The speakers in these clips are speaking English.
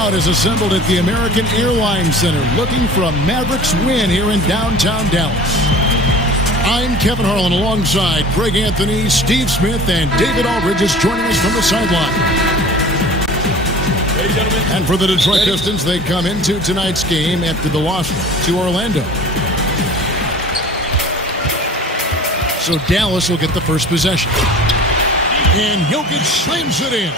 crowd is assembled at the American Airlines Center looking for a Mavericks win here in downtown Dallas. I'm Kevin Harlan alongside Greg Anthony, Steve Smith, and David Aldridge is joining us from the sideline. And for the Detroit Pistons, they come into tonight's game after the loss to Orlando. So Dallas will get the first possession. And Jokic slams it in.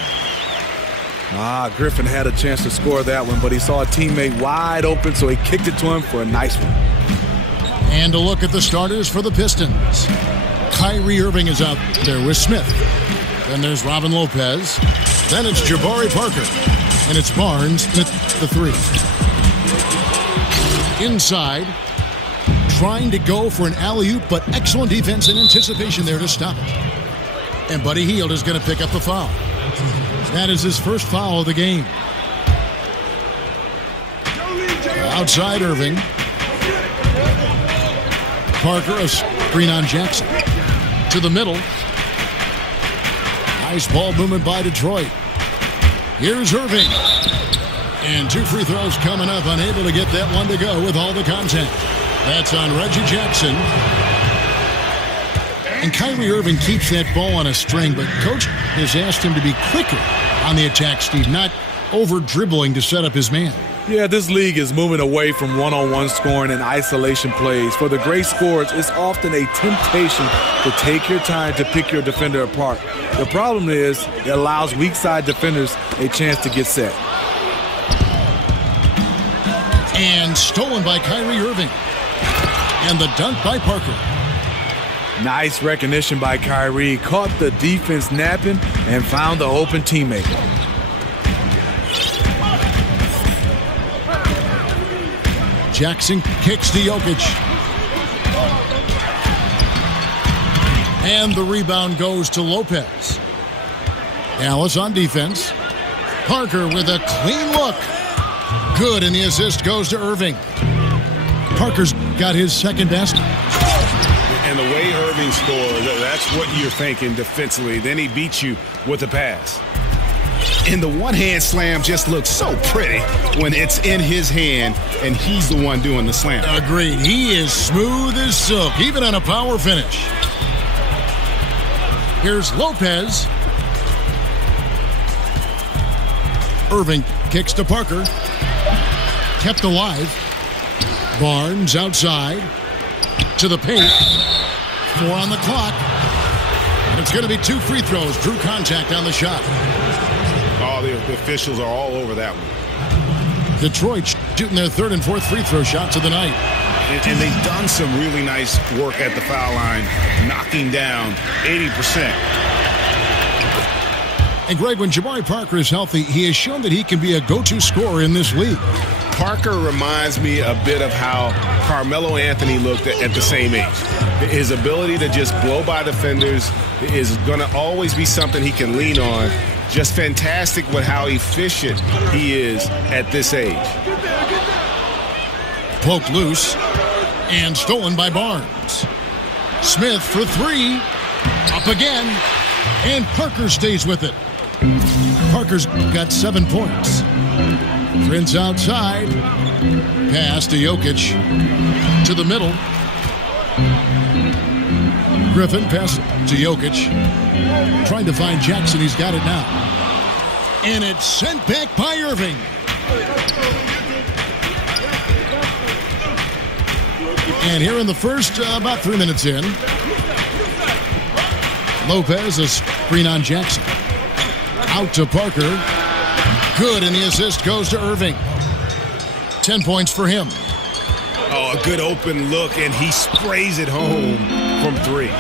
Griffin had a chance to score that one, but he saw a teammate wide open, so he kicked it to him for a nice one. And a look at the starters for the Pistons. Kyrie Irving is out there with Smith. Then there's Robin Lopez. Then it's Jabari Parker. And it's Barnes at the three. Inside, trying to go for an alley-oop, but excellent defense and anticipation there to stop it. And Buddy Hield is going to pick up the foul. That is his first foul of the game. Outside Irving. Parker, a screen on Jackson. To the middle. Nice ball movement by Detroit. Here's Irving. And two free throws coming up. Unable to get that one to go with all the contact. That's on Reggie Jackson. And Kyrie Irving keeps that ball on a string, but Coach has asked him to be quicker on the attack, Steve, not over-dribbling to set up his man. Yeah, this league is moving away from one-on-one scoring and isolation plays. For the great scorers, it's often a temptation to take your time to pick your defender apart. The problem is it allows weak-side defenders a chance to get set. And stolen by Kyrie Irving. And the dunk by Parker. Nice recognition by Kyrie. Caught the defense napping and found the open teammate. Jackson kicks to Jokic. And the rebound goes to Lopez. Dallas on defense. Parker with a clean look. Good, and the assist goes to Irving. Parker's got his second basket. And the way Irving scored, that's what you're thinking defensively. Then he beats you with a pass. And the one-hand slam just looks so pretty when it's in his hand and he's the one doing the slam. Agreed. He is smooth as silk, even on a power finish. Here's Lopez. Irving kicks to Parker. Kept alive. Barnes outside. To the paint. 4 on the clock. And it's going to be 2 free throws. Drew contact on the shot. Oh, the officials are all over that one. Detroit shooting their 3rd and 4th free throw shots of the night. And they've done some really nice work at the foul line, knocking down 80%. And Greg, when Jabari Parker is healthy, he has shown that he can be a go-to scorer in this league. Parker reminds me a bit of how Carmelo Anthony looked at the same age. His ability to just blow by defenders is going to always be something he can lean on. Just fantastic with how efficient he is at this age. Poked loose and stolen by Barnes. Smith for 3. Up again. And Parker stays with it. Parker's got 7 points. Prince outside. Pass to Jokic. To the middle. Griffin pass to Jokic. Trying to find Jackson. He's got it now. And it's sent back by Irving. And here in the first, about 3 minutes in, Lopez, a screen on Jackson. Out to Parker. Good, and the assist goes to Irving. 10 points for him. Oh, a good open look, and he sprays it home from 3.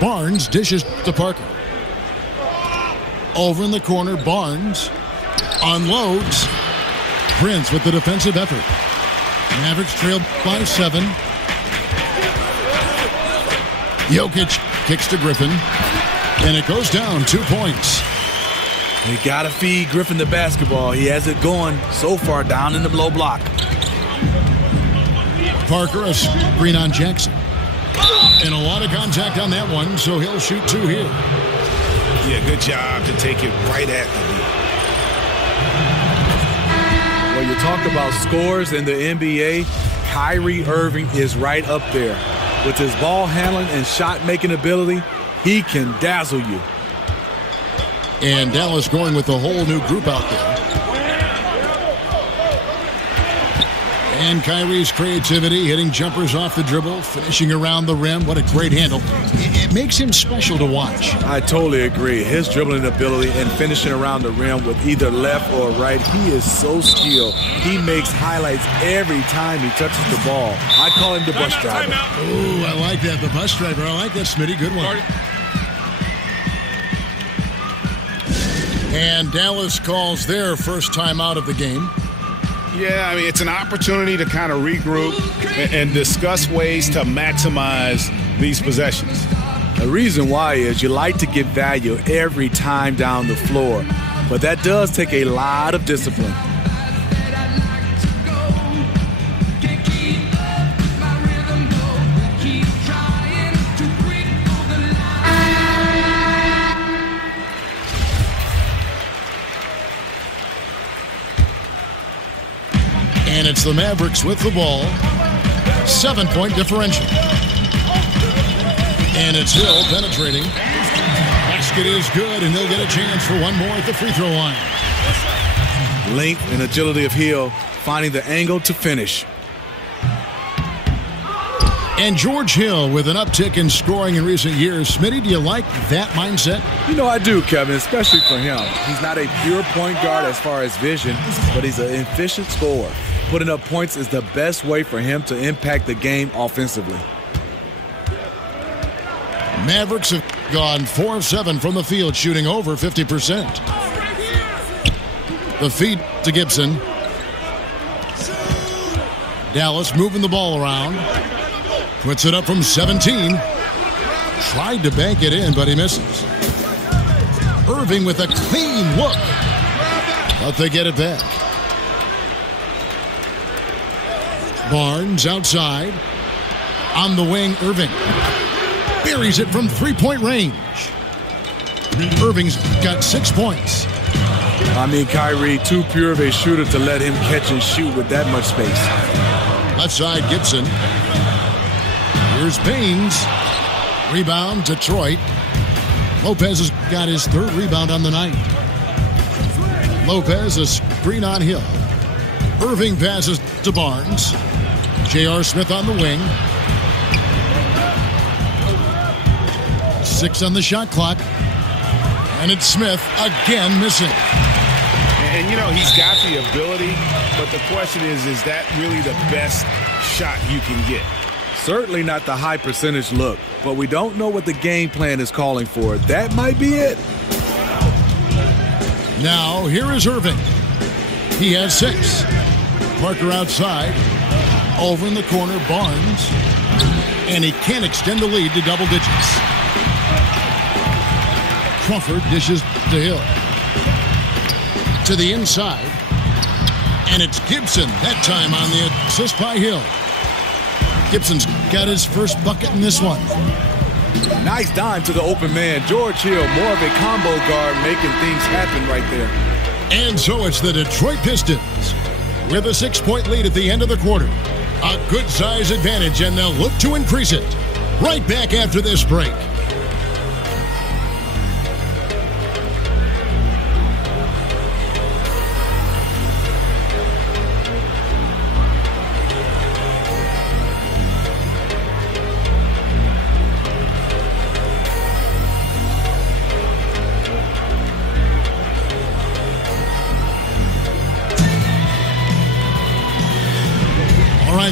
Barnes dishes to Parker. Over in the corner, Barnes unloads. Prince with the defensive effort. Mavericks trailed by 7. Jokic kicks to Griffin. And it goes down 2 points. You got to feed Griffin the basketball. He has it going so far down in the low block. Parker, a screen on Jackson. And a lot of contact on that one, so he'll shoot 2 here. Yeah, good job to take it right at the lead. When you talk about scores in the NBA, Kyrie Irving is right up there. With his ball handling and shot-making ability, he can dazzle you. And Dallas going with a whole new group out there. And Kyrie's creativity, hitting jumpers off the dribble, finishing around the rim. What a great handle. It makes him special to watch. I totally agree. His dribbling ability and finishing around the rim with either left or right, he is so skilled. He makes highlights every time he touches the ball. I call him the bus driver. Oh, I like that. The bus driver. I like that, Smitty. Good one. And Dallas calls their first time out of the game. Yeah, I mean, it's an opportunity to kind of regroup and discuss ways to maximize these possessions. The reason why is you like to get value every time down the floor, but that does take a lot of discipline. And it's the Mavericks with the ball. 7-point differential. And it's Hill penetrating. Basket is good, and they'll get a chance for one more at the free throw line. Length and agility of Hill, finding the angle to finish. And George Hill with an uptick in scoring in recent years. Smitty, do you like that mindset? You know, I do, Kevin, especially for him. He's not a pure point guard as far as vision, but he's an efficient scorer. Putting up points is the best way for him to impact the game offensively. Mavericks have gone 4 of 7 from the field, shooting over 50%. The feed to Gibson. Dallas moving the ball around. Puts it up from 17. Tried to bank it in, but he misses. Irving with a clean look. But they get it back. Barnes outside. On the wing, Irving. Buries it from 3-point range. Irving's got 6 points. I mean, Kyrie, too pure of a shooter to let him catch and shoot with that much space. Left side, Gibson. Here's Baines. Rebound, Detroit. Lopez has got his 3rd rebound on the night. Lopez, a screen on Hill. Irving passes to Barnes. J.R. Smith on the wing. 6 on the shot clock. And it's Smith again missing. And, you know, he's got the ability, but the question is that really the best shot you can get? Certainly not the high percentage look, but we don't know what the game plan is calling for. That might be it. Now, here is Irving. He has 6. Parker outside. Over in the corner, Barnes. And he can't extend the lead to double digits. Crawford dishes to Hill. To the inside. And it's Gibson, that time on the assist by Hill. Gibson's got his first bucket in this one. Nice dime to the open man. George Hill, more of a combo guard, making things happen right there. And so it's the Detroit Pistons with a 6-point lead at the end of the quarter. A good size advantage, and they'll look to increase it. Right back after this break.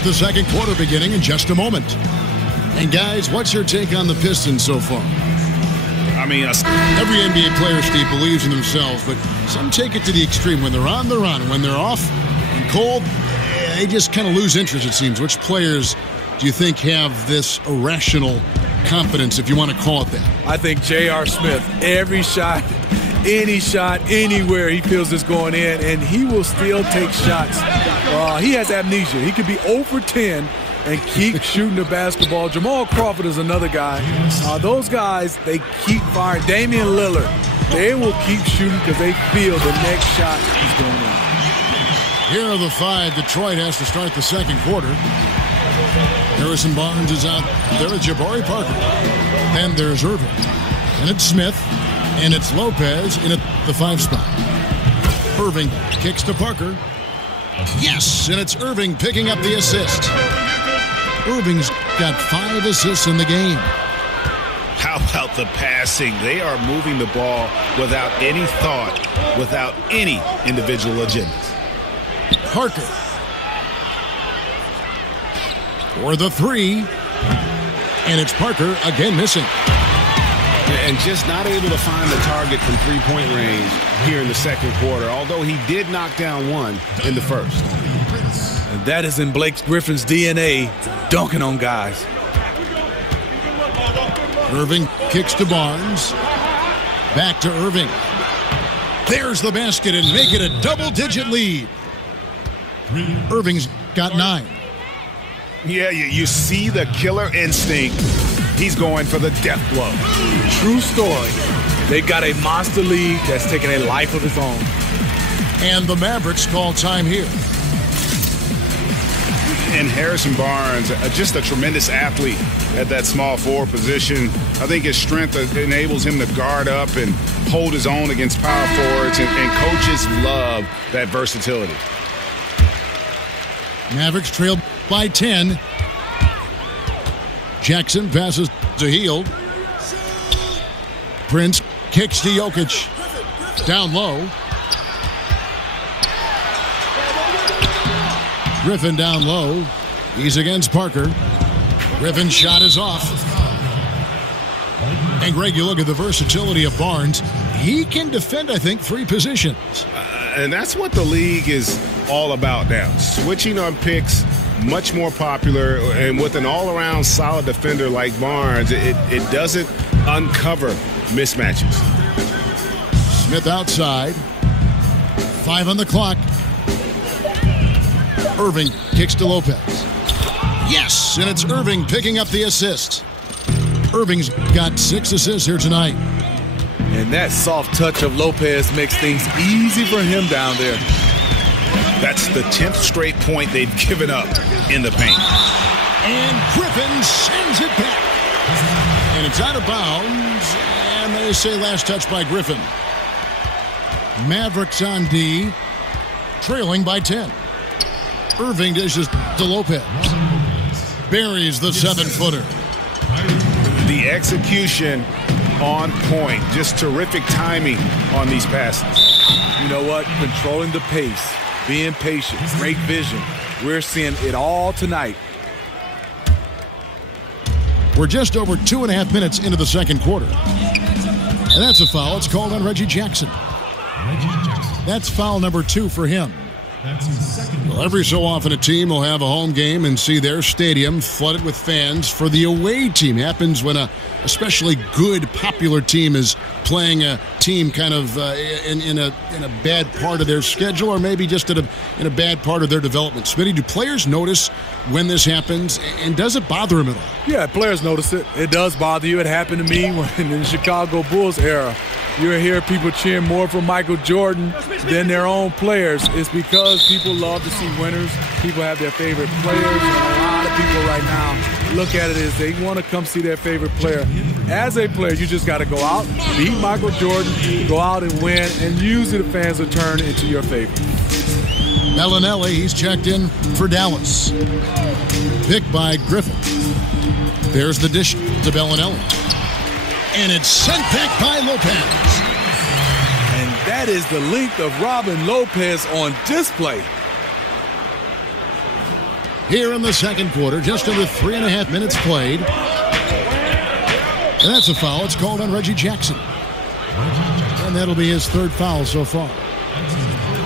The second quarter beginning in just a moment. And guys, what's your take on the Pistons so far? I mean, every NBA player, Steve, believes in themselves, but some take it to the extreme. When they're on, they're on. When they're off and cold, they just kind of lose interest, it seems. Which players do you think have this irrational confidence, if you want to call it that? I think J.R. Smith, every shot, any shot, anywhere he feels is going in, and he will still take shots. He has amnesia. He could be 0 for 10, and keep shooting the basketball. Jamal Crawford is another guy. Those guys, they keep firing. Damian Lillard, they will keep shooting because they feel the next shot is going in. Here are the 5 Detroit has to start the second quarter. Harrison Barnes is out. There is Jabari Parker. Then there's Irving. And it's Smith. And it's Lopez in at the 5 spot. Irving kicks to Parker. Yes, and it's Irving picking up the assist. Irving's got 5 assists in the game. How about the passing? They are moving the ball without any thought, without any individual agendas. Parker for the 3. And it's Parker again missing. And just not able to find the target from three-point range here in the second quarter, although he did knock down one in the first. And that is in Blake Griffin's DNA, dunking on guys. Irving kicks to Barnes. Back to Irving. There's the basket and make it a double-digit lead. Irving's got 9. Yeah, you see the killer instinct. He's going for the death blow. True story. They got a monster lead that's taking a life of its own. And the Mavericks call time here. And Harrison Barnes, just a tremendous athlete at that small forward position. I think his strength enables him to guard up and hold his own against power forwards, and coaches love that versatility. Mavericks trail by 10. Jackson passes to Hield. Prince kicks to Jokic. Down low. Griffin down low. He's against Parker. Griffin's shot is off. And Greg, you look at the versatility of Barnes. He can defend, I think, 3 positions. And that's what the league is all about now. Switching on picks, much more popular, and with an all-around solid defender like Barnes, it doesn't uncover mismatches. Smith outside. 5 on the clock. Irving kicks to Lopez. Yes, and it's Irving picking up the assist. Irving's got 6 assists here tonight. And that soft touch of Lopez makes things easy for him down there. That's the 10th straight point they've given up in the paint. And Griffin sends it back. And it's out of bounds. And they say last touch by Griffin. Mavericks on D, trailing by 10. Irving dishes to Lopez. Buries the 7-footer. The execution on point. Just terrific timing on these passes. You know what? Controlling the pace, being patient, great vision. We're seeing it all tonight. We're just over 2.5 minutes into the second quarter. And that's a foul. It's called on Reggie Jackson. That's foul number 2 for him. Well, every so often a team will have a home game and see their stadium flooded with fans for the away team. Happens when a especially good, popular team is playing a team kind of in a bad part of their schedule, or maybe just in a bad part of their development. Smitty, do players notice when this happens, and does it bother them at all? Yeah, players notice it. It does bother you. It happened to me in the Chicago Bulls era. You hear people cheering more for Michael Jordan than their own players. It's because people love to see winners. People have their favorite players. And a lot of people right now look at it as they want to come see their favorite player. As a player, you just got to go out, beat Michael Jordan, go out and win, and usually the fans will turn into your favorite. Bellinelli, he's checked in for Dallas. Picked by Griffin. There's the dish to Bellinelli. And it's sent back by Lopez. And that is the length of Robin Lopez on display. Here in the second quarter, just under 3.5 minutes played. And that's a foul. It's called on Reggie Jackson. And that'll be his 3rd foul so far.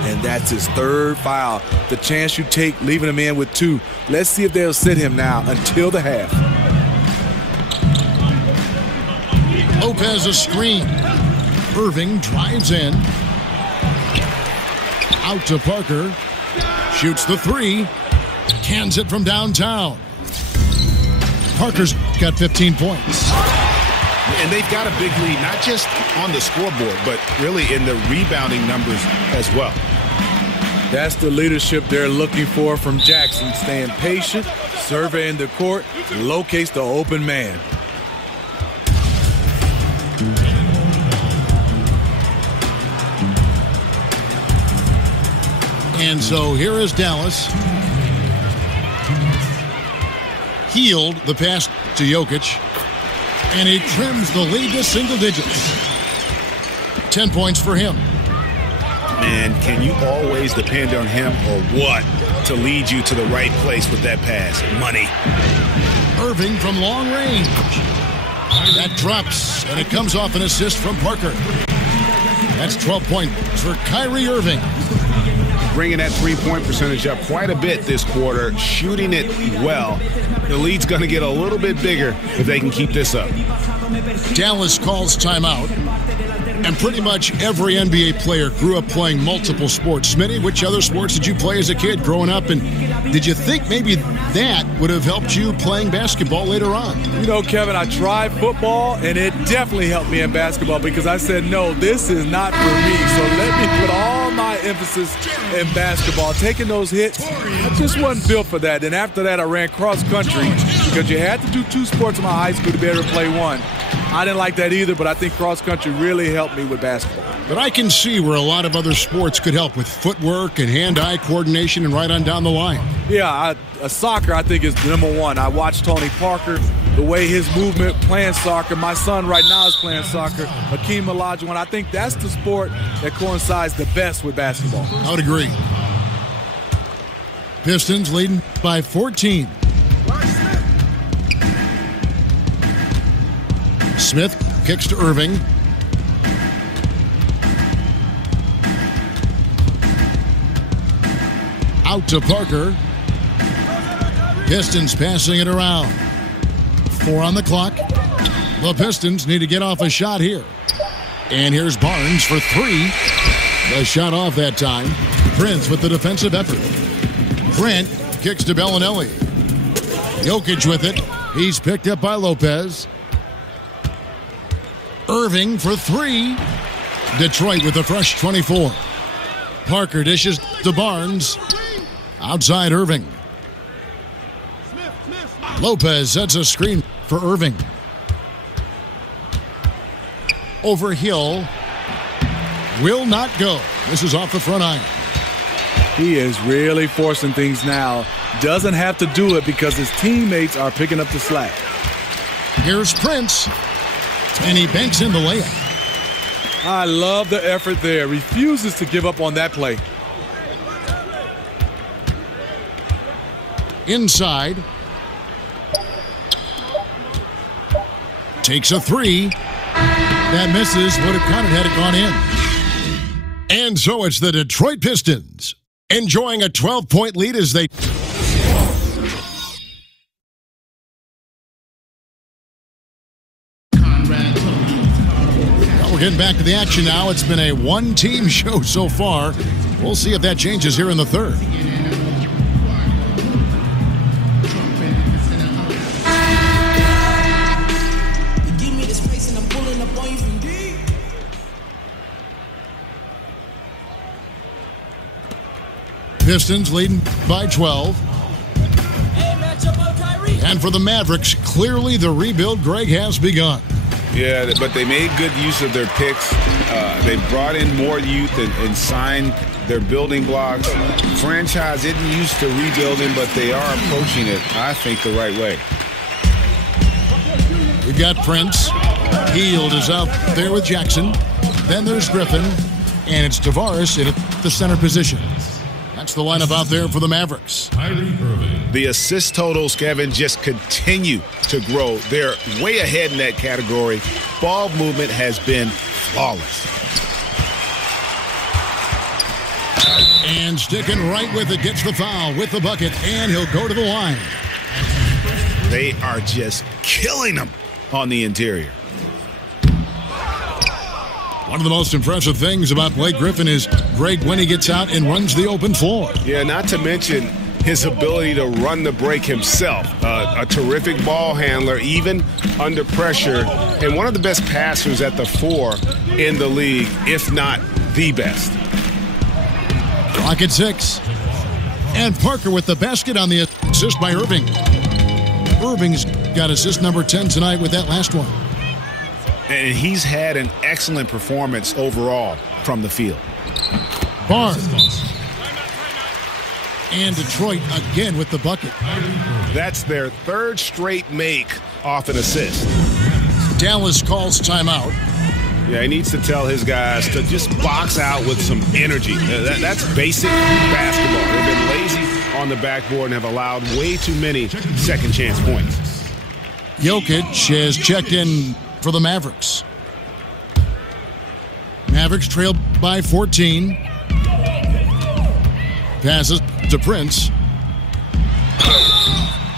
And that's his 3rd foul. The chance you take leaving him in with 2. Let's see if they'll sit him now until the half. Lopez a screen. Irving drives in. Out to Parker. Shoots the 3. Cans it from downtown. Parker's got 15 points. And they've got a big lead, not just on the scoreboard, but really in the rebounding numbers as well. That's the leadership they're looking for from Jackson. Staying patient, surveying the court, locates the open man. And so here is Dallas. Healed the pass to Jokic. And he trims the lead to single digits. 10 points for him. Man, can you always depend on him or what to lead you to the right place with that pass? Money. Irving from long range. That drops, and it comes off an assist from Parker. That's 12 points for Kyrie Irving. Bringing that three-point percentage up quite a bit this quarter, shooting it well. The lead's going to get a little bit bigger if they can keep this up. Dallas calls timeout. And pretty much every NBA player grew up playing multiple sports. Smitty, which other sports did you play as a kid growing up? And did you think maybe that would have helped you playing basketball later on? You know, Kevin, I tried football, and it definitely helped me in basketball because I said, no, this is not for me. So let me put all my emphasis in basketball. Taking those hits, I just wasn't built for that. And after that, I ran cross country because you had to do two sports in my high school to be able to play one. I didn't like that either, but I think cross country really helped me with basketball. But I can see where a lot of other sports could help with footwork and hand-eye coordination and right on down the line. Yeah, soccer I think is number one. I watched Tony Parker, the way his movement playing soccer. My son right now is playing soccer, Hakeem Olajuwon. I think that's the sport that coincides the best with basketball. I would agree. Pistons leading by 14. Smith kicks to Irving. Out to Parker. Pistons passing it around. 4 on the clock. The Pistons need to get off a shot here. And here's Barnes for 3. The shot off that time. Prince with the defensive effort. Grant kicks to Bellinelli. Jokic with it. He's picked up by Lopez. Irving for 3. Detroit with a fresh 24. Parker dishes to Barnes. Outside Irving. Lopez sets a screen for Irving. Over Hill. Will not go. This is off the front iron. He is really forcing things now. Doesn't have to do it because his teammates are picking up the slack. Here's Prince. And he banks in the layup. I love the effort there. Refuses to give up on that play. Inside. Takes a 3. That misses. Would have counted had it gone in. And so it's the Detroit Pistons enjoying a 12-point lead as they... We're getting back to the action now. It's been a one-team show so far. We'll see if that changes here in the third. Pistons leading by 12. And for the Mavericks, clearly the rebuild, Greg, has begun. Yeah, but they made good use of their picks. They brought in more youth and signed their building blocks. Franchise isn't used to rebuilding, but they are approaching it, I think, the right way. We've got Prince. Hield is out there with Jackson. Then there's Griffin. And it's Tavares in the center position. That's the lineup out there for the Mavericks. The assist totals, Kevin, just continue to grow. They're way ahead in that category. Ball movement has been flawless. And sticking right with it, gets the foul with the bucket, and he'll go to the line. They are just killing them on the interior. One of the most impressive things about Blake Griffin is Greg when he gets out and runs the open floor. Yeah, not to mention his ability to run the break himself. A terrific ball handler, even under pressure, and one of the best passers at the 4 in the league, if not the best. Clock at 6. And Parker with the basket on the assist by Irving. Irving's got assist number 10 tonight with that last one. And he's had an excellent performance overall from the field. Barnes. And Detroit again with the bucket. That's their 3rd straight make off an assist. Dallas calls timeout. Yeah, he needs to tell his guys to just box out with some energy. That's basic basketball. They've been lazy on the backboard and have allowed way too many second chance points. Jokic has checked in for the Mavericks. Mavericks trail by 14. Passes to Prince.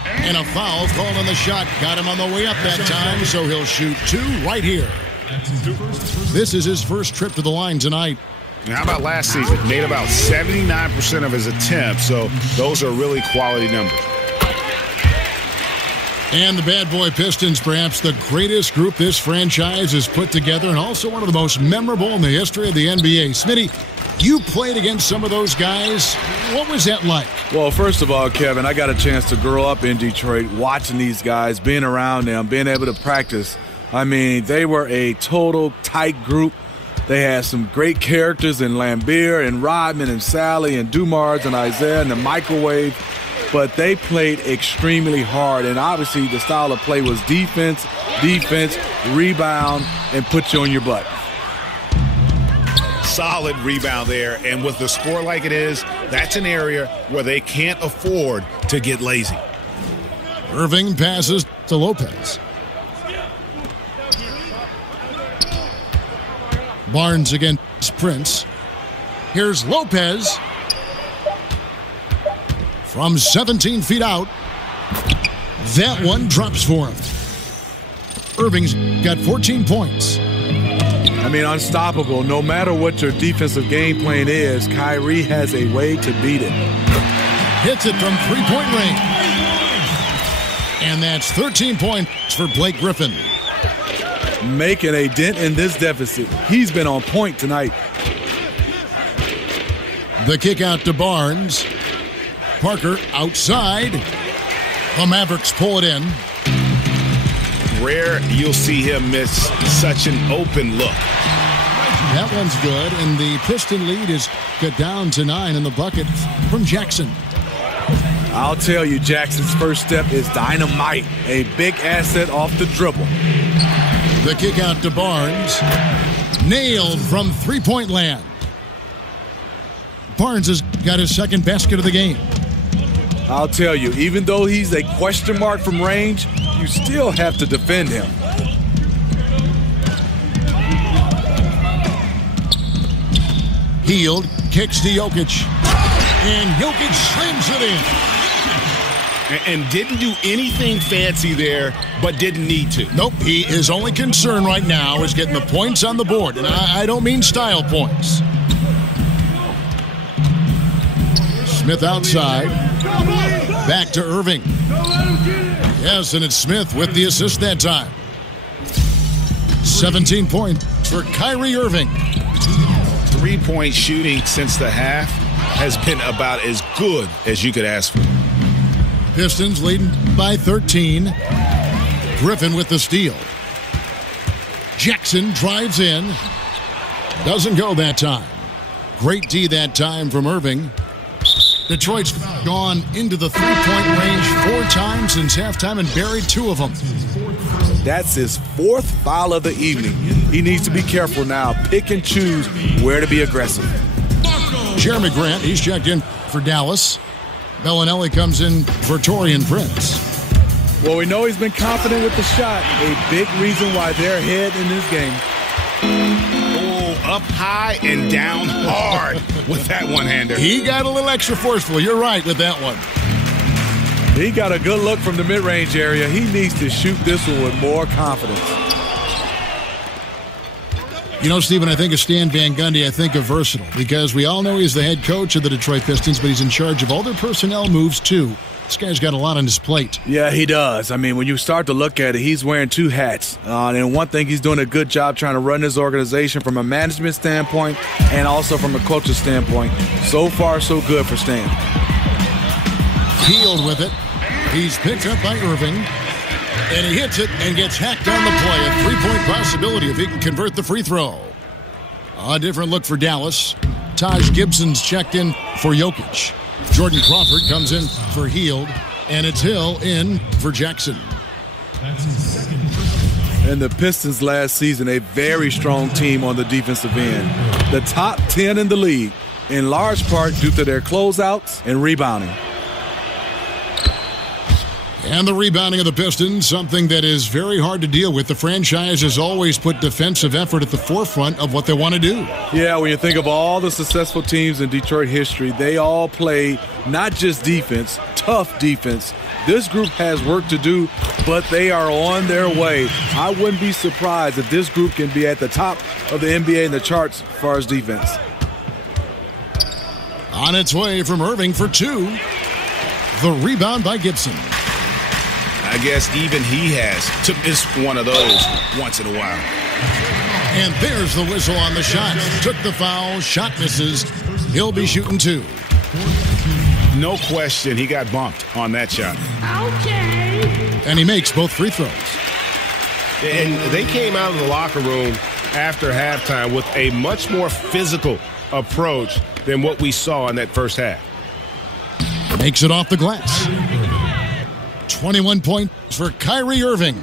And a foul called on the shot. Got him on the way up that time, so he'll shoot 2 right here. This is his first trip to the line tonight. And how about last season? Made about 79% of his attempts, so those are really quality numbers. And the Bad Boy Pistons, perhaps the greatest group this franchise has put together, and also one of the most memorable in the history of the NBA. Smitty, you played against some of those guys. What was that like? Well, first of all, Kevin, I got a chance to grow up in Detroit, watching these guys, being around them, being able to practice. I mean, they were a total tight group. They had some great characters in Lambeer and Rodman and Sally and Dumars and Isaiah and the microwave. But they played extremely hard, and obviously the style of play was defense, rebound, and put you on your butt. Solid rebound there, and with the score like it is, that's an area where they can't afford to get lazy. Irving passes to Lopez. Barnes against Prince. Here's Lopez. From 17 feet out. That one drops for him. Irving's got 14 points. I mean, unstoppable. No matter what your defensive game plan is, Kyrie has a way to beat it. Hits it from three-point range. And that's 13 points for Blake Griffin. Making a dent in this deficit. He's been on point tonight. The kick out to Barnes. Parker outside. The Mavericks pull it in. Rare you'll see him miss such an open look. That one's good, and the Piston lead is cut down to 9 in the bucket from Jackson. I'll tell you, Jackson's first step is dynamite. A big asset off the dribble. The kick out to Barnes. Nailed from three-point land. Barnes has got his second basket of the game. I'll tell you, even though he's a question mark from range, you still have to defend him. Hield kicks to Jokic. And Jokic slams it in. And didn't do anything fancy there, but didn't need to. Nope, his only concern right now is getting the points on the board. And I don't mean style points. Smith outside. Back to Irving. Yes, and it's Smith with the assist that time. 17 points for Kyrie Irving. Three-point shooting since the half has been about as good as you could ask for. Pistons leading by 13. Griffin with the steal. Jackson drives in. Doesn't go that time. Great D that time from Irving. Detroit's gone into the three-point range 4 times since halftime and buried 2 of them. That's his 4th foul of the evening. He needs to be careful now. Pick and choose where to be aggressive. Jeremy Grant, he's checked in for Dallas. Bellinelli comes in for Taurean Prince. Well, we know he's been confident with the shot. A big reason why they're ahead in this game. Up high and down hard with that one-hander. He got a little extra forceful. You're right with that one. He got a good look from the mid-range area. He needs to shoot this one with more confidence. You know, Stephen, I think of Stan Van Gundy, I think of versatile, because we all know he's the head coach of the Detroit Pistons, but he's in charge of all their personnel moves, too. This guy's got a lot on his plate. Yeah, he does. I mean, when you start to look at it, he's wearing two hats. And one thing, he's doing a good job trying to run his organization from a management standpoint and also from a culture standpoint. So far, so good for Stan. Hield with it. He's picked up by Irving. And he hits it and gets hacked on the play. A three-point possibility if he can convert the free throw. A different look for Dallas. Taj Gibson's checked in for Jokic. Jordan Crawford comes in for Hield. And it's Hill in for Jackson. And the Pistons last season, a very strong team on the defensive end. The top 10 in the league, in large part due to their closeouts and rebounding. And the rebounding of the Pistons, something that is very hard to deal with. The franchise has always put defensive effort at the forefront of what they want to do. Yeah, when you think of all the successful teams in Detroit history, they all play not just defense, tough defense. This group has work to do, but they are on their way. I wouldn't be surprised if this group can be at the top of the NBA in the charts as far as defense. On its way from Irving for two. The rebound by Gibson. I guess even he has to miss one of those once in a while. And there's the whistle on the shot. Took the foul, shot misses. He'll be shooting two. No question, he got bumped on that shot. Okay. And he makes both free throws. And they came out of the locker room after halftime with a much more physical approach than what we saw in that first half. Makes it off the glass. 21 points for Kyrie Irving.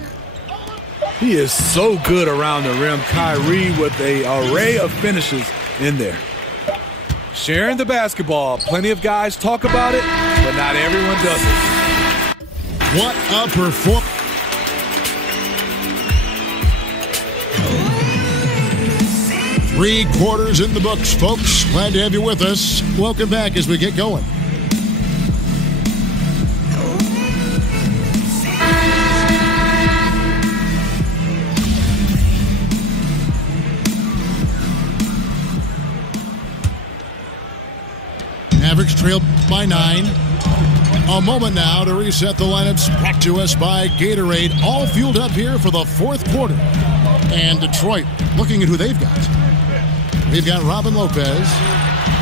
He is so good around the rim. Kyrie with an array of finishes in there. Sharing the basketball. Plenty of guys talk about it, but not everyone does it. What a performance. Three quarters in the books, folks. Glad to have you with us. Welcome back as we get going. Mavericks trailed by 9. A moment now to reset the lineups. Brought to us by Gatorade. All fueled up here for the fourth quarter. And Detroit looking at who they've got. They've got Robin Lopez.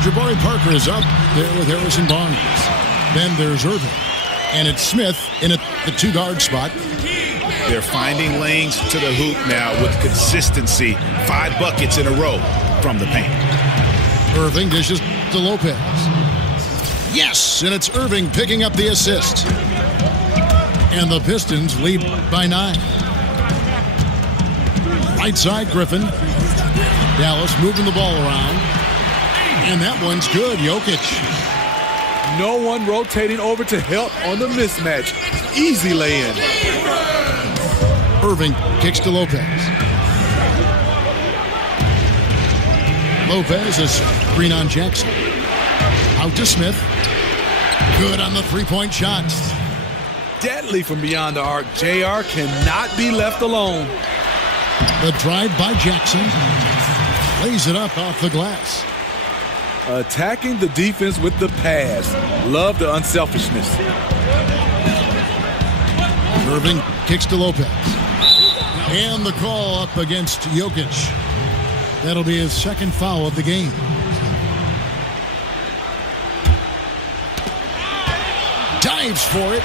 Jabari Parker is up there with Harrison Barnes. Then there's Irving. And it's Smith in at the two-guard spot. They're finding lanes to the hoop now with consistency. 5 buckets in a row from the paint. Irving dishes to Lopez. Yes, and it's Irving picking up the assist. And the Pistons lead by 9. Right side, Griffin. Dallas moving the ball around. And that one's good, Jokic. No one rotating over to help on the mismatch. Easy lay-in. Irving kicks to Lopez. Lopez is screen on Jackson. Out to Smith. Good on the three-point shot. Deadly from beyond the arc. JR cannot be left alone. The drive by Jackson. Lays it up off the glass. Attacking the defense with the pass. Love the unselfishness. Irving kicks to Lopez. And the call up against Jokic. That'll be his second foul of the game. Dives for it.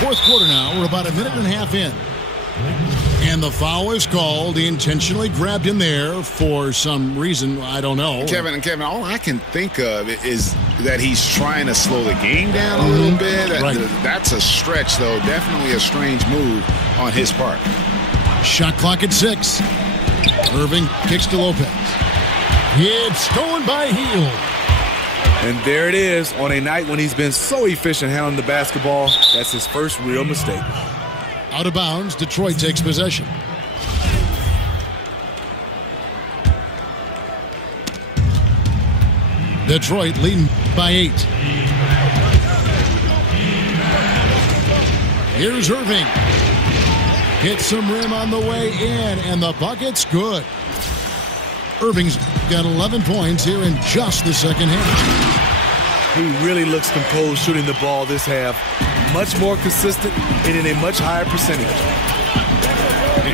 Fourth quarter now. We're about a minute and a half in. And the foul is called. He intentionally grabbed him there for some reason. I don't know. Kevin, all I can think of is that he's trying to slow the game down a little bit. Right. That's a stretch, though. Definitely a strange move on his part. Shot clock at 6. Irving kicks to Lopez. It's stolen by Hield. And there it is. On a night when he's been so efficient handling the basketball, that's his first real mistake. Out of bounds, Detroit takes possession. Detroit leading by 8. Here's Irving. Hits some rim on the way in, and the bucket's good. Irving's got 11 points here in just the second half. He really looks composed shooting the ball this half. Much more consistent and in a much higher percentage.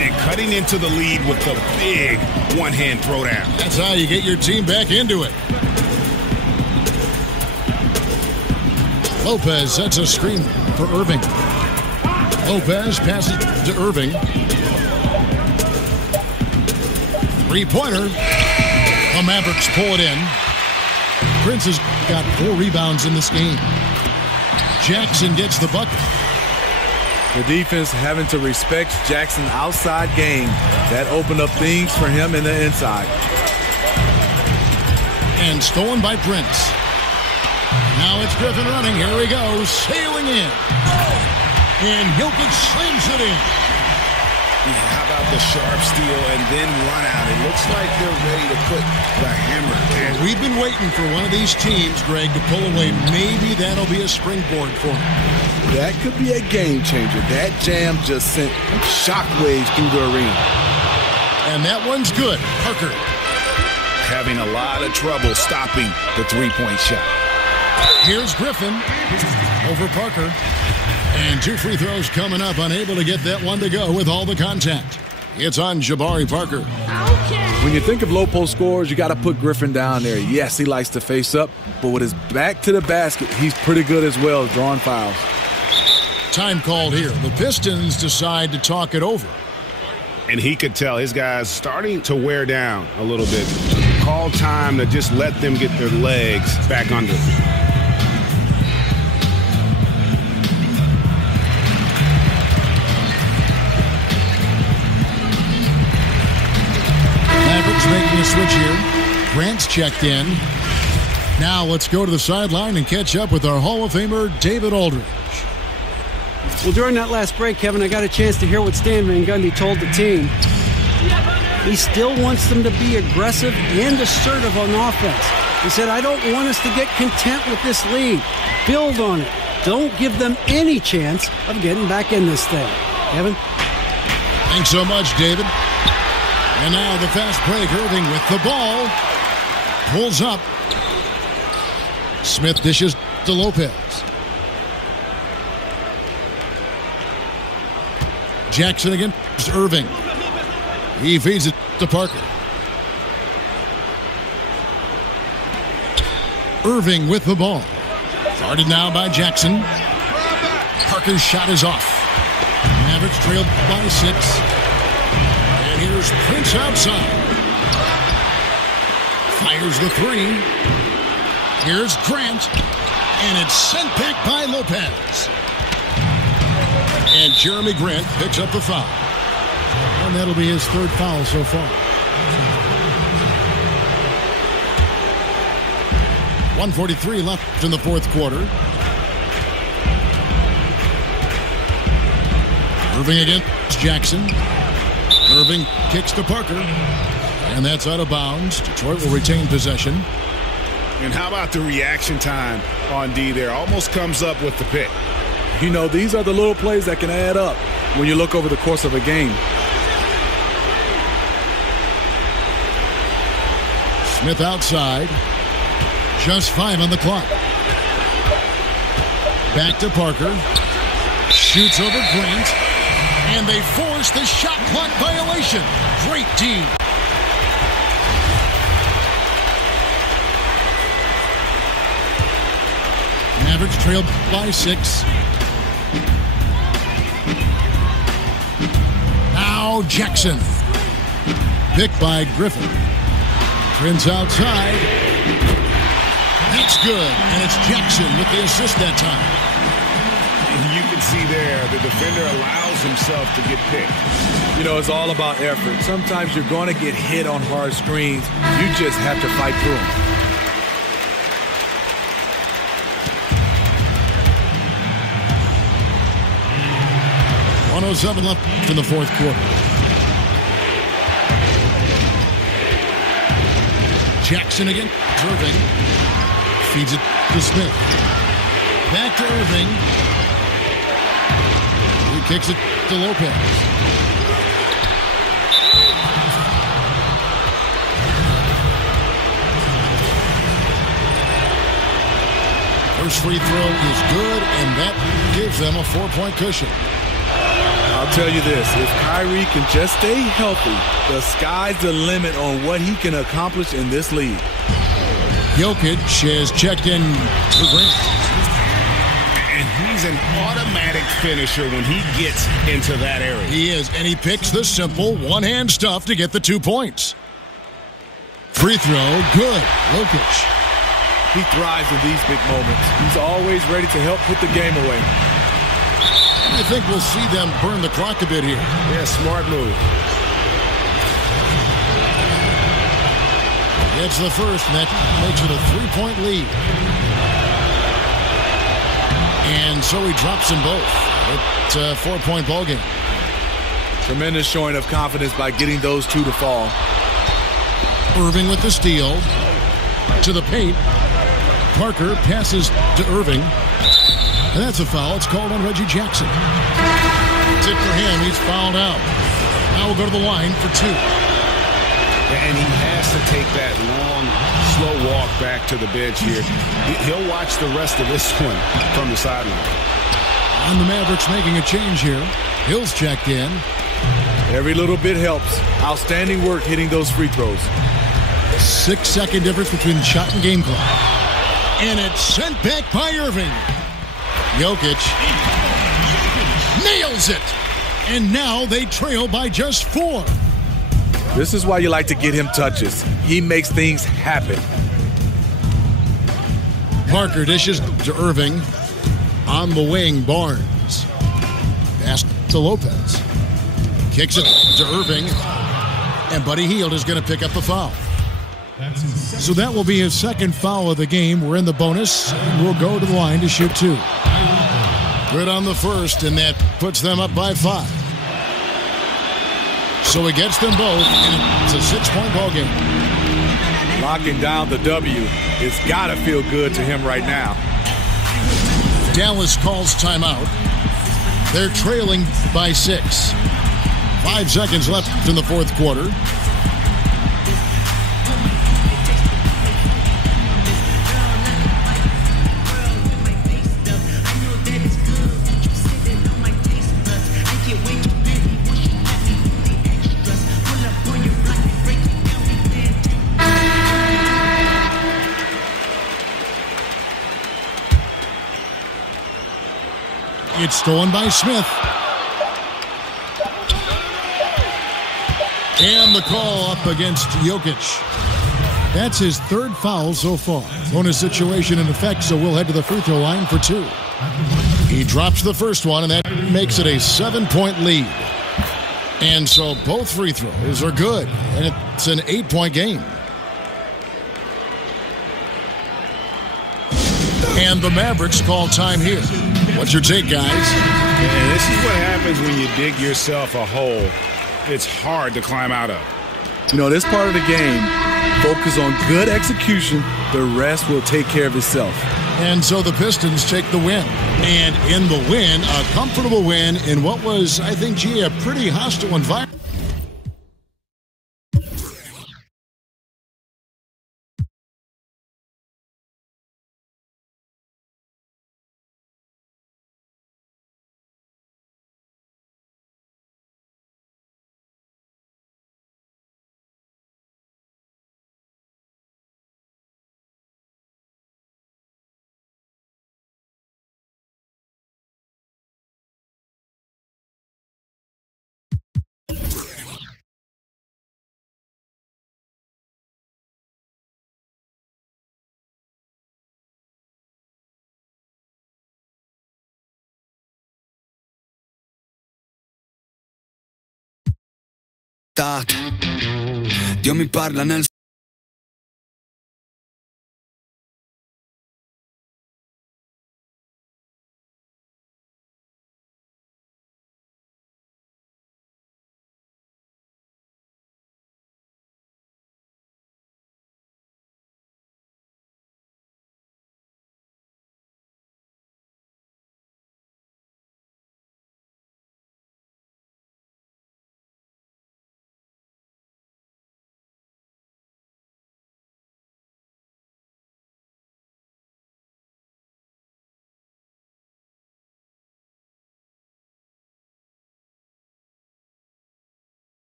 And cutting into the lead with the big one-hand throwdown. That's how you get your team back into it. Lopez sets a screen for Irving. Lopez passes to Irving. Three-pointer. The Mavericks pull it in. Prince has got 4 rebounds in this game. Jackson gets the bucket. The defense having to respect Jackson's outside game. That opened up things for him in the inside. And stolen by Prince. Now it's Griffin running. Here he goes, sailing in. And Jokic slams it in. How about the sharp steal and then run out? It looks like they're ready to put the hammer down. We've been waiting for one of these teams, Greg, to pull away. Maybe that'll be a springboard for them. That could be a game changer. That jam just sent shockwaves through the arena. And that one's good. Parker. Having a lot of trouble stopping the three-point shot. Here's Griffin over Parker. And 2 free throws coming up, unable to get that one to go with all the contact. It's on Jabari Parker. When you think of low post scorers, you got to put Griffin down there. Yes, he likes to face up, but with his back to the basket, he's pretty good as well, drawing fouls. Time called here. The Pistons decide to talk it over. And he could tell his guys starting to wear down a little bit. Call time to just let them get their legs back under. Mavericks making a switch here. Grant's checked in. Now let's go to the sideline and catch up with our Hall of Famer, David Aldridge. Well, during that last break, Kevin, I got a chance to hear what Stan Van Gundy told the team. He still wants them to be aggressive and assertive on offense. He said, I don't want us to get content with this lead. Build on it. Don't give them any chance of getting back in this thing. Kevin? Thanks so much, David. And now the fast break. Irving with the ball. Pulls up. Smith dishes to Lopez. Jackson against Irving. He feeds it to Parker. Irving with the ball. Guarded now by Jackson. Parker's shot is off. Mavericks trailed by 6. And here's Prince outside. Fires the 3. Here's Grant. And it's sent back by Lopez. And Jeremy Grant picks up the foul. And that'll be his 3rd foul so far. 1:43 left in the 4th quarter. Irving against Jackson. Irving kicks to Parker. And that's out of bounds. Detroit will retain possession. And how about the reaction time on D there? Almost comes up with the pick. You know, these are the little plays that can add up when you look over the course of a game. Smith outside. Just 5 on the clock. Back to Parker. Shoots over Grant. And they force the shot clock violation. Great team. Mavericks trailed by 6. Now Jackson. Picked by Griffin. Prince outside. That's good. And it's Jackson with the assist that time. You can see there the defender allows himself to get picked. You know, it's all about effort. Sometimes you're going to get hit on hard screens. You just have to fight through them. .107 left in the 4th quarter. Jackson again. Irving feeds it to Smith. Back to Irving. He kicks it to Lopez. First free throw is good, and that gives them a 4-point cushion. I'll tell you this, if Kyrie can just stay healthy, the sky's the limit on what he can accomplish in this league. Jokic has checked in for Green. And he's an automatic finisher when he gets into that area. He is, and he picks the simple one-hand stuff to get the 2 points. Free throw, good. Jokic. He thrives in these big moments. He's always ready to help put the game away. I think we'll see them burn the clock a bit here. Yeah, smart move. It's the first, and that makes it a 3-point lead. And so he drops them both. It's a 4-point ball game. Tremendous showing of confidence by getting those two to fall. Irving with the steal. To the paint. Parker passes to Irving. And that's a foul. It's called on Reggie Jackson. That's it for him. He's fouled out. Now we'll go to the line for 2. And he has to take that long, slow walk back to the bench here. He'll watch the rest of this one from the sideline. And the Mavericks making a change here. Hill's checked in. Every little bit helps. Outstanding work hitting those free throws. 6-second difference between shot and game clock. And it's sent back by Irving. Jokic nails it. And now they trail by just 4. This is why you like to get him touches. He makes things happen. Parker dishes to Irving. On the wing, Barnes. Pass to Lopez. Kicks it to Irving. And Buddy Hield is going to pick up the foul. So that will be his second foul of the game. We're in the bonus. And we'll go to the line to shoot 2. Good on the first, and that puts them up by 5. So he gets them both, and it's a 6-point ball game. Locking down the W. It's got to feel good to him right now. Dallas calls timeout. They're trailing by 6. 5 seconds left in the fourth quarter. It's stolen by Smith. And the call up against Jokic. That's his 3rd foul so far. Bonus situation in effect, so we'll head to the free throw line for 2. He drops the first one, and that makes it a 7-point lead. And so both free throws are good, and it's an 8-point game. And the Mavericks call time here. What's your take, guys? And this is what happens when you dig yourself a hole. It's hard to climb out of. You know, this part of the game, focus on good execution. The rest will take care of itself. And so the Pistons take the win. And in the win, a comfortable win in what was, I think, a pretty hostile environment. Dio mi parla nel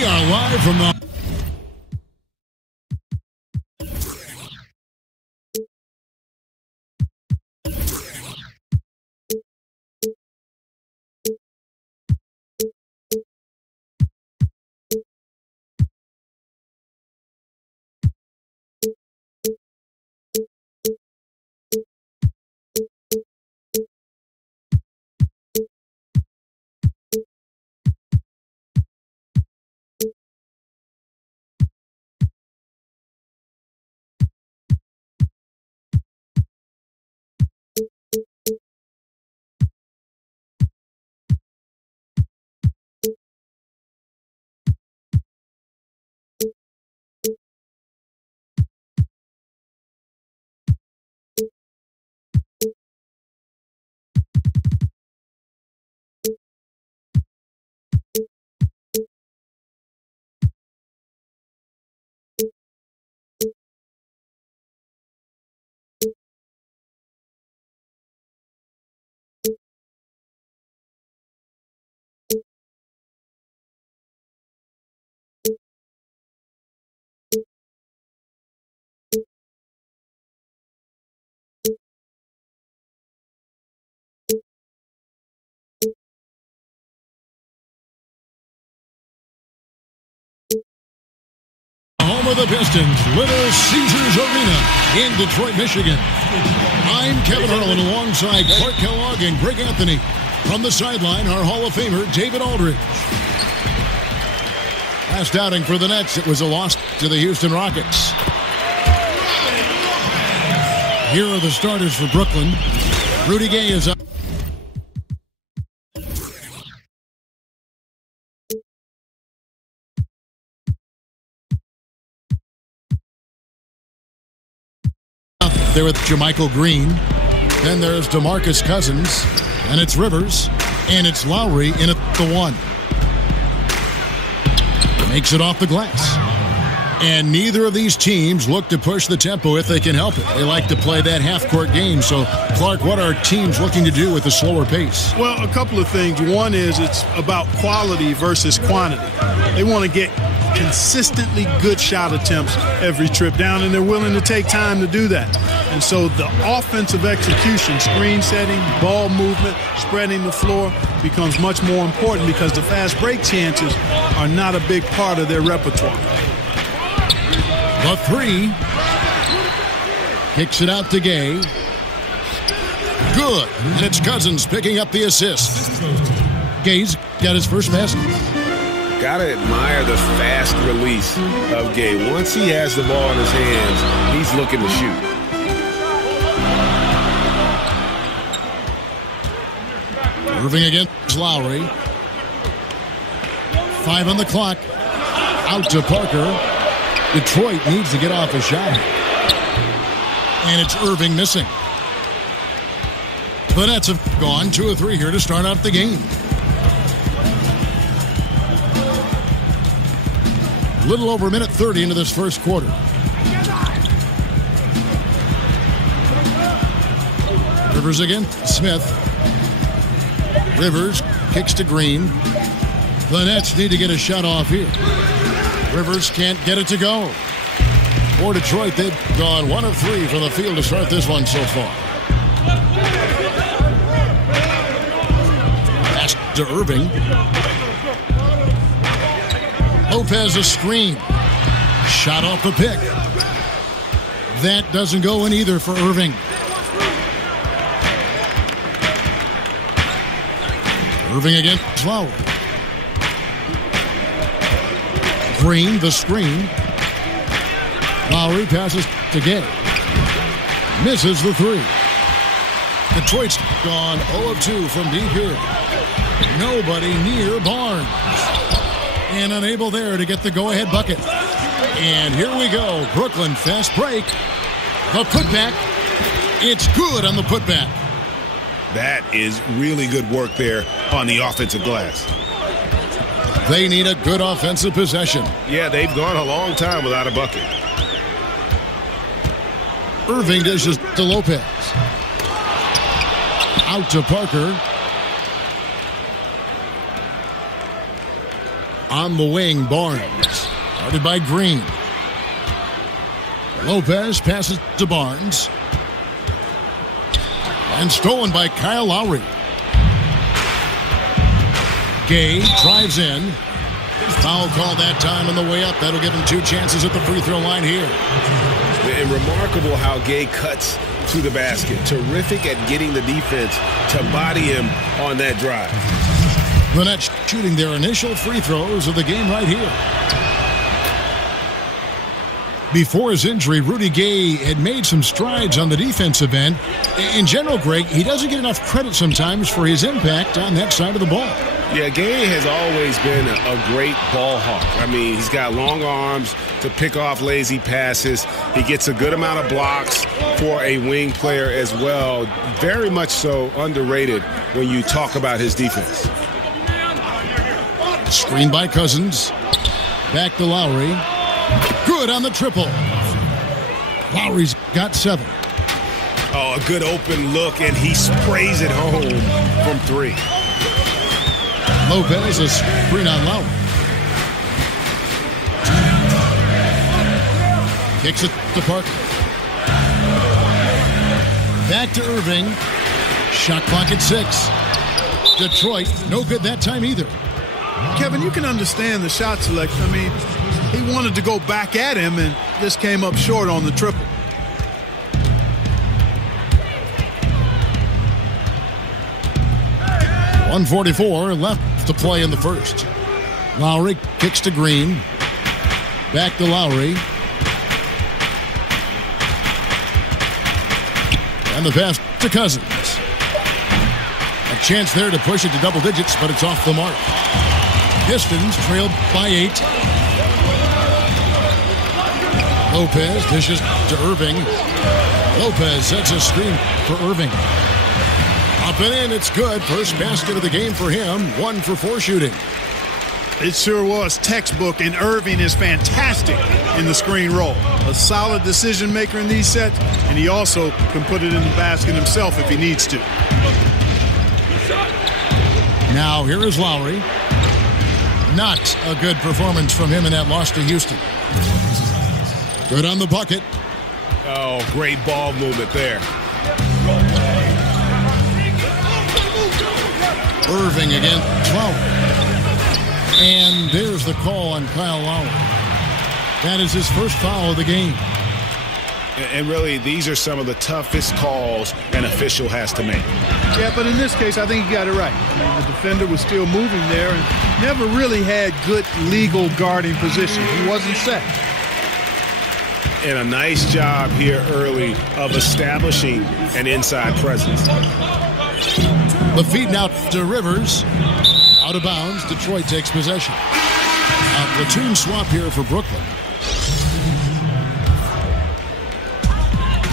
We are live from the home of the Pistons, Little Caesars Arena in Detroit, Michigan. I'm Kevin Harlan alongside Clark Kellogg and Greg Anthony. From the sideline, our Hall of Famer, David Aldridge. Last outing for the Nets, it was a loss to the Houston Rockets. Here are the starters for Brooklyn. Rudy Gay is up. There with Jermichael Green. Then there's DeMarcus Cousins. And it's Rivers. And it's Lowry in at the one. Makes it off the glass. And neither of these teams look to push the tempo if they can help it. They like to play that half-court game. So, Clark, what are teams looking to do with a slower pace? Well, a couple of things. One is it's about quality versus quantity. They want to get consistently good shot attempts every trip down, and they're willing to take time to do that. And so the offensive execution, screen setting, ball movement, spreading the floor becomes much more important because the fast break chances are not a big part of their repertoire. The three. Kicks it out to Gay. Good. And it's Cousins picking up the assist. Gay's got his first basket. Gotta admire the fast release of Gay. Once he has the ball in his hands, he's looking to shoot. Irving against Lowry. 5 on the clock. Out to Parker. Detroit needs to get off a shot. And it's Irving missing. The Nets have gone 2 of 3 here to start out the game. A little over a minute 30 into this first quarter. Rivers again. Smith. Rivers kicks to Green. The Nets need to get a shot off here. Rivers can't get it to go. For Detroit, they've gone 1 of 3 from the field to start this one so far. Pass to Irving. Lopez a screen. Shot off the pick. That doesn't go in either for Irving. Irving against Lowry. Green, the screen. Lowry passes to Gay. Misses the 3. Detroit's gone 0 of 2 from deep here. Nobody near Barnes. And unable there to get the go-ahead bucket. And here we go. Brooklyn fast break. The putback. It's good on the putback. That is really good work there on the offensive glass. They need a good offensive possession. Yeah, they've gone a long time without a bucket. Irving dishes to Lopez. Out to Parker. On the wing, Barnes. Guarded by Green. Lopez passes to Barnes. And stolen by Kyle Lowry. Gay drives in. Foul call that time on the way up. That'll give him 2 chances at the free throw line here. And remarkable how Gay cuts to the basket. Terrific at getting the defense to body him on that drive. The Nets shooting their initial free throws of the game right here. Before his injury, Rudy Gay had made some strides on the defensive end. In general, Greg, he doesn't get enough credit sometimes for his impact on that side of the ball. Yeah, Gay has always been a great ball hawk. I mean, he's got long arms to pick off lazy passes. He gets a good amount of blocks for a wing player as well. Very much so underrated when you talk about his defense. Screen by Cousins. Back to Lowry. Good on the triple. Lowry's got 7. Oh, a good open look, and he sprays it home from 3. Lopez, a screen on Lowry. Kicks it to Parker. Back to Irving. Shot clock at 6. Detroit, no good that time either. Kevin, you can understand the shot selection. I mean, he wanted to go back at him and just came up short on the triple. .144 left to play in the first. Lowry kicks to Green. Back to Lowry. And the pass to Cousins. A chance there to push it to double digits, but it's off the mark. Pistons trailed by 8. Lopez dishes to Irving. Lopez sets a screen for Irving. Up and in, it's good. First basket of the game for him. 1 for 4 shooting. It sure was textbook, and Irving is fantastic in the screen roll. A solid decision maker in these sets, and he also can put it in the basket himself if he needs to. Now here is Lowry. Not a good performance from him in that loss to Houston. Good on the bucket. Oh, great ball movement there. Irving against Lowry. And there's the call on Kyle Lowry. That is his first foul of the game. And really, these are some of the toughest calls an official has to make. Yeah, but in this case, I think he got it right. I mean, the defender was still moving there and never really had good legal guarding position. He wasn't set. And a nice job here early of establishing an inside presence. The feed now to Rivers. Out of bounds. Detroit takes possession. A platoon swap here for Brooklyn.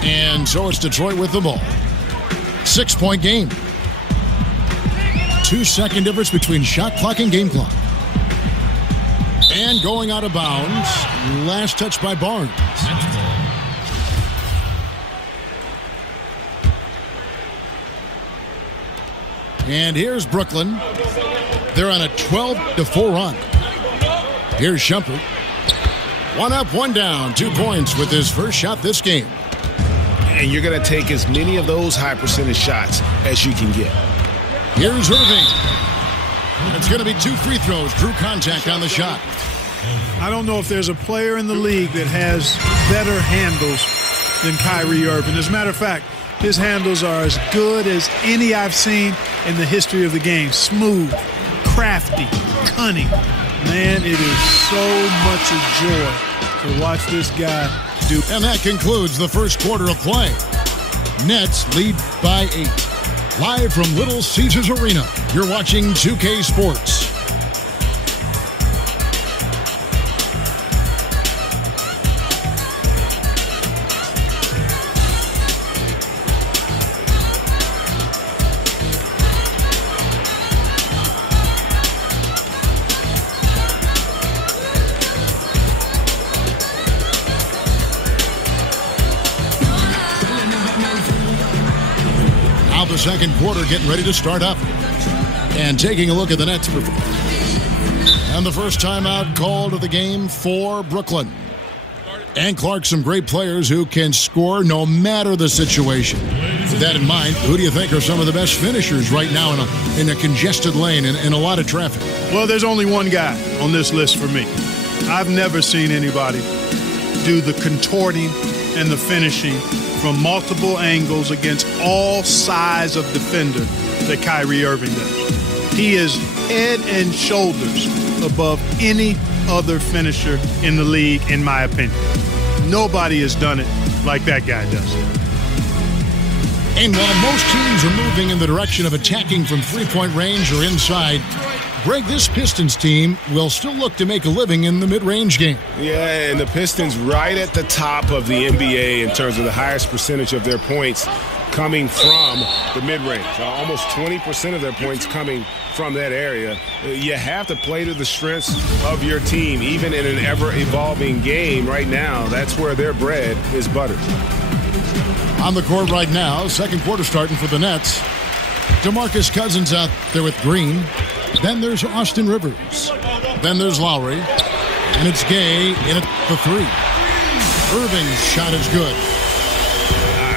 And so it's Detroit with the ball. 6-point game. 2-second difference between shot clock and game clock. And going out of bounds. Last touch by Barnes. And here's Brooklyn. They're on a 12-4 run. Here's Shumpert. 1 up, 1 down. 2 points with his first shot this game. And you're going to take as many of those high percentage shots as you can get. Here's Irving. It's going to be 2 free throws. Drew contact on the shot. I don't know if there's a player in the league that has better handles than Kyrie Irving. As a matter of fact, his handles are as good as any I've seen in the history of the game. Smooth, crafty, cunning. Man, it is so much a joy to watch this guy do. And that concludes the first quarter of play. Nets lead by 8. Live from Little Caesars Arena, you're watching 2K Sports. Now the second quarter getting ready to start up. And taking a look at the Nets. And the first timeout called of the game for Brooklyn. And Clark, some great players who can score no matter the situation. With that in mind, who do you think are some of the best finishers right now in a congested lane and a lot of traffic? Well, there's only one guy on this list for me. I've never seen anybody do the contorting and the finishing from multiple angles against all size of defender that Kyrie Irving does. He is head and shoulders above any other finisher in the league, in my opinion. Nobody has done it like that guy does. And while most teams are moving in the direction of attacking from three-point range or inside, Greg, this Pistons team will still look to make a living in the mid-range game. Yeah, and the Pistons right at the top of the NBA in terms of the highest percentage of their points coming from the mid-range. Almost 20% of their points coming from that area. You have to play to the strengths of your team, even in an ever-evolving game right now. That's where their bread is buttered. On the court right now, second quarter starting for the Nets. DeMarcus Cousins out there with Green. Then there's Austin Rivers. Then there's Lowry. And it's Gay in at the three. Irving's shot is good.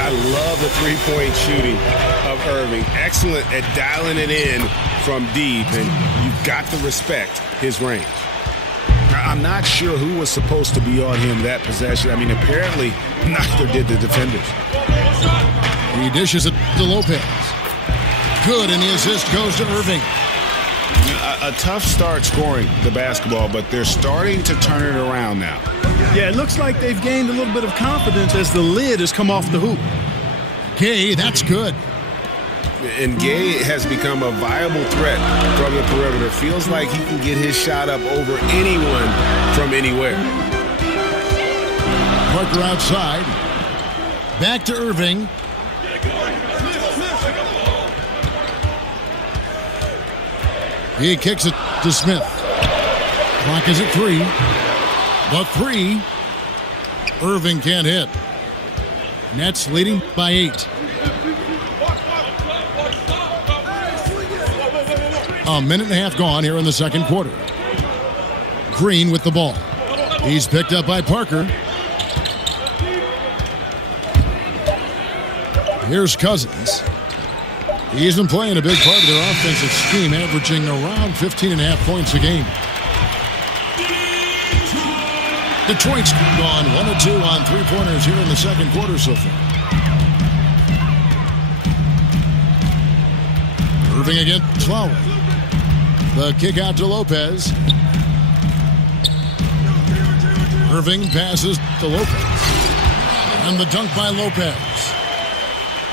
I love the three-point shooting of Irving. Excellent at dialing it in from deep, and you've got to respect his range. I'm not sure who was supposed to be on him that possession. I mean, apparently neither did the defenders. He dishes it to Lopez. Good, and the assist goes to Irving. A tough start scoring the basketball, but they're starting to turn it around now. Yeah, it looks like they've gained a little bit of confidence as the lid has come off the hoop. Gay, that's good. And Gay has become a viable threat from the perimeter. Feels like he can get his shot up over anyone from anywhere. Parker outside. Back to Irving. He kicks it to Smith. Clock is at 3. The three. Irving can't hit. Nets leading by 8. A minute and a half gone here in the second quarter. Green with the ball. He's picked up by Parker. Here's Cousins. He's been playing a big part of their offensive scheme, averaging around 15.5 points a game. Detroit's gone 1-2 on three-pointers here in the second quarter so far. Irving against Lowry. The kick out to Lopez. Irving passes to Lopez. And the dunk by Lopez.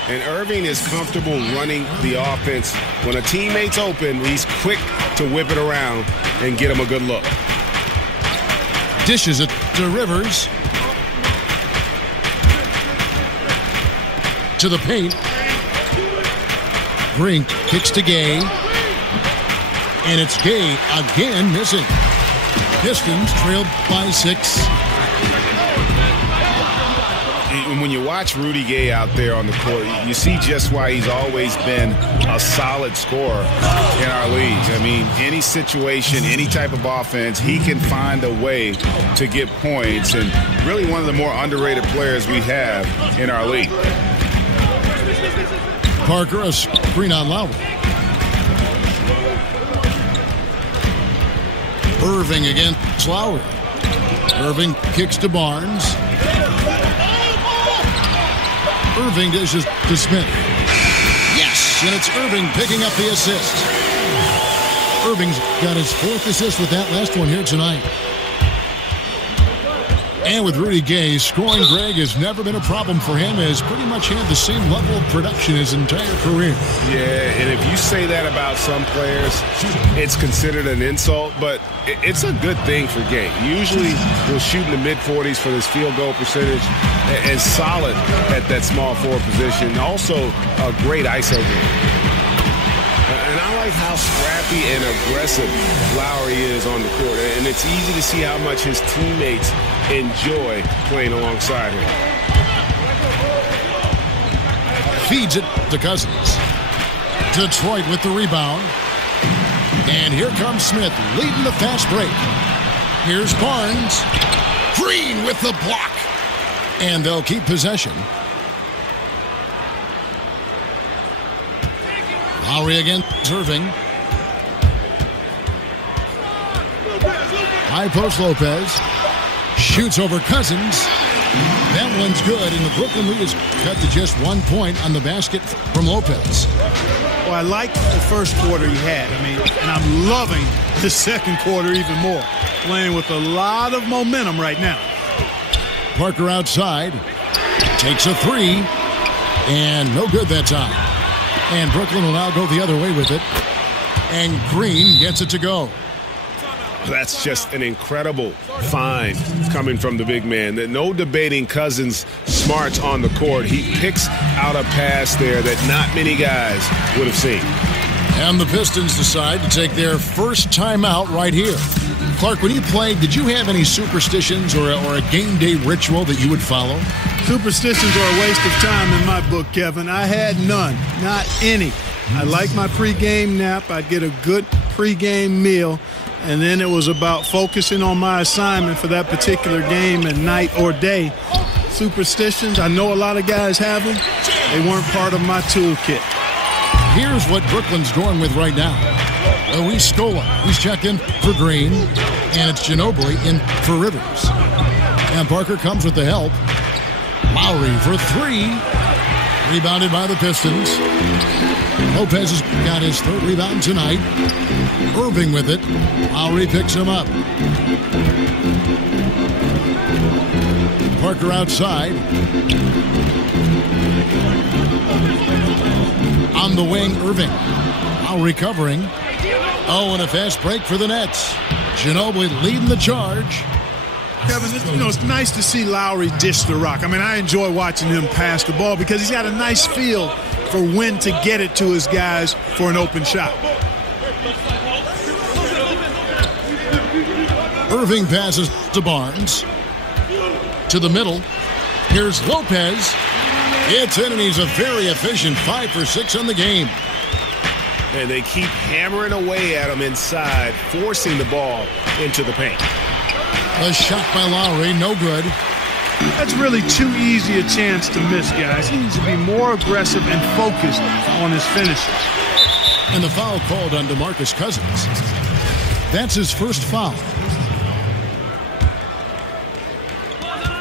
And Irving is comfortable running the offense. When a teammate's open, he's quick to whip it around and get him a good look. Dishes it to Rivers. To the paint. Green kicks to Gay. And it's Gay again missing. Pistons trailed by 6. When you watch Rudy Gay out there on the court, you see just why he's always been a solid scorer in our leagues. I mean, any situation, any type of offense, he can find a way to get points, and really one of the more underrated players we have in our league. Parker, a screen on Lowry. Irving against Lowry. Irving kicks to Barnes. Irving dishes to Smith. Yes, and it's Irving picking up the assist. Irving's got his 4th assist with that last one here tonight. And with Rudy Gay, scoring, Greg, has never been a problem for him. Has pretty much had the same level of production his entire career. Yeah, and if you say that about some players, it's considered an insult, but it's a good thing for Gay. Usually he'll shoot in the mid-40s for his field goal percentage and solid at that small forward position. Also a great ISO game. And I like how scrappy and aggressive Lowry is on the court. And it's easy to see how much his teammates enjoy playing alongside him. Feeds it to Cousins. Detroit with the rebound. And here comes Smith leading the fast break. Here's Barnes. Green with the block. And they'll keep possession. Lowry against Irving. High post Lopez. Shoots over Cousins. That one's good, and the Brooklyn lead is cut to just 1 point on the basket from Lopez. Well, I like the first quarter he had. And I'm loving the second quarter even more. Playing with a lot of momentum right now. Parker outside. Takes a three. And no good that time. And Brooklyn will now go the other way with it. And Green gets it to go. That's just an incredible find coming from the big man. No debating Cousins' smarts on the court. He picks out a pass there that not many guys would have seen. And the Pistons decide to take their first timeout right here. Clark, when you played, did you have any superstitions or a game day ritual that you would follow? Superstitions are a waste of time in my book, Kevin. I had none, not any. I like my pregame nap. I'd get a good pregame meal. And then it was about focusing on my assignment for that particular game and night or day. Superstitions, I know a lot of guys have them. They weren't part of my toolkit. Here's what Brooklyn's going with right now. Luis Scola, he's checked in for Green. And it's Ginobili in for Rivers. And Parker comes with the help. Lowry for three. Rebounded by the Pistons. Lopez has got his third rebound tonight. Irving with it. Lowry picks him up. Parker outside. On the wing, Irving. Lowry covering. Oh, and a fast break for the Nets. Ginobili leading the charge. Kevin, it's nice to see Lowry dish the rock. I enjoy watching him pass the ball because he's got a nice feel for when to get it to his guys for an open shot. Irving passes to Barnes. To the middle. Here's Lopez. It's in, and he's a very efficient 5 for 6 on the game. And they keep hammering away at him inside, forcing the ball into the paint. A shot by Lowry, no good. That's really too easy a chance to miss, guys. He needs to be more aggressive and focused on his finishes. And the foul called on DeMarcus Cousins. That's his first foul.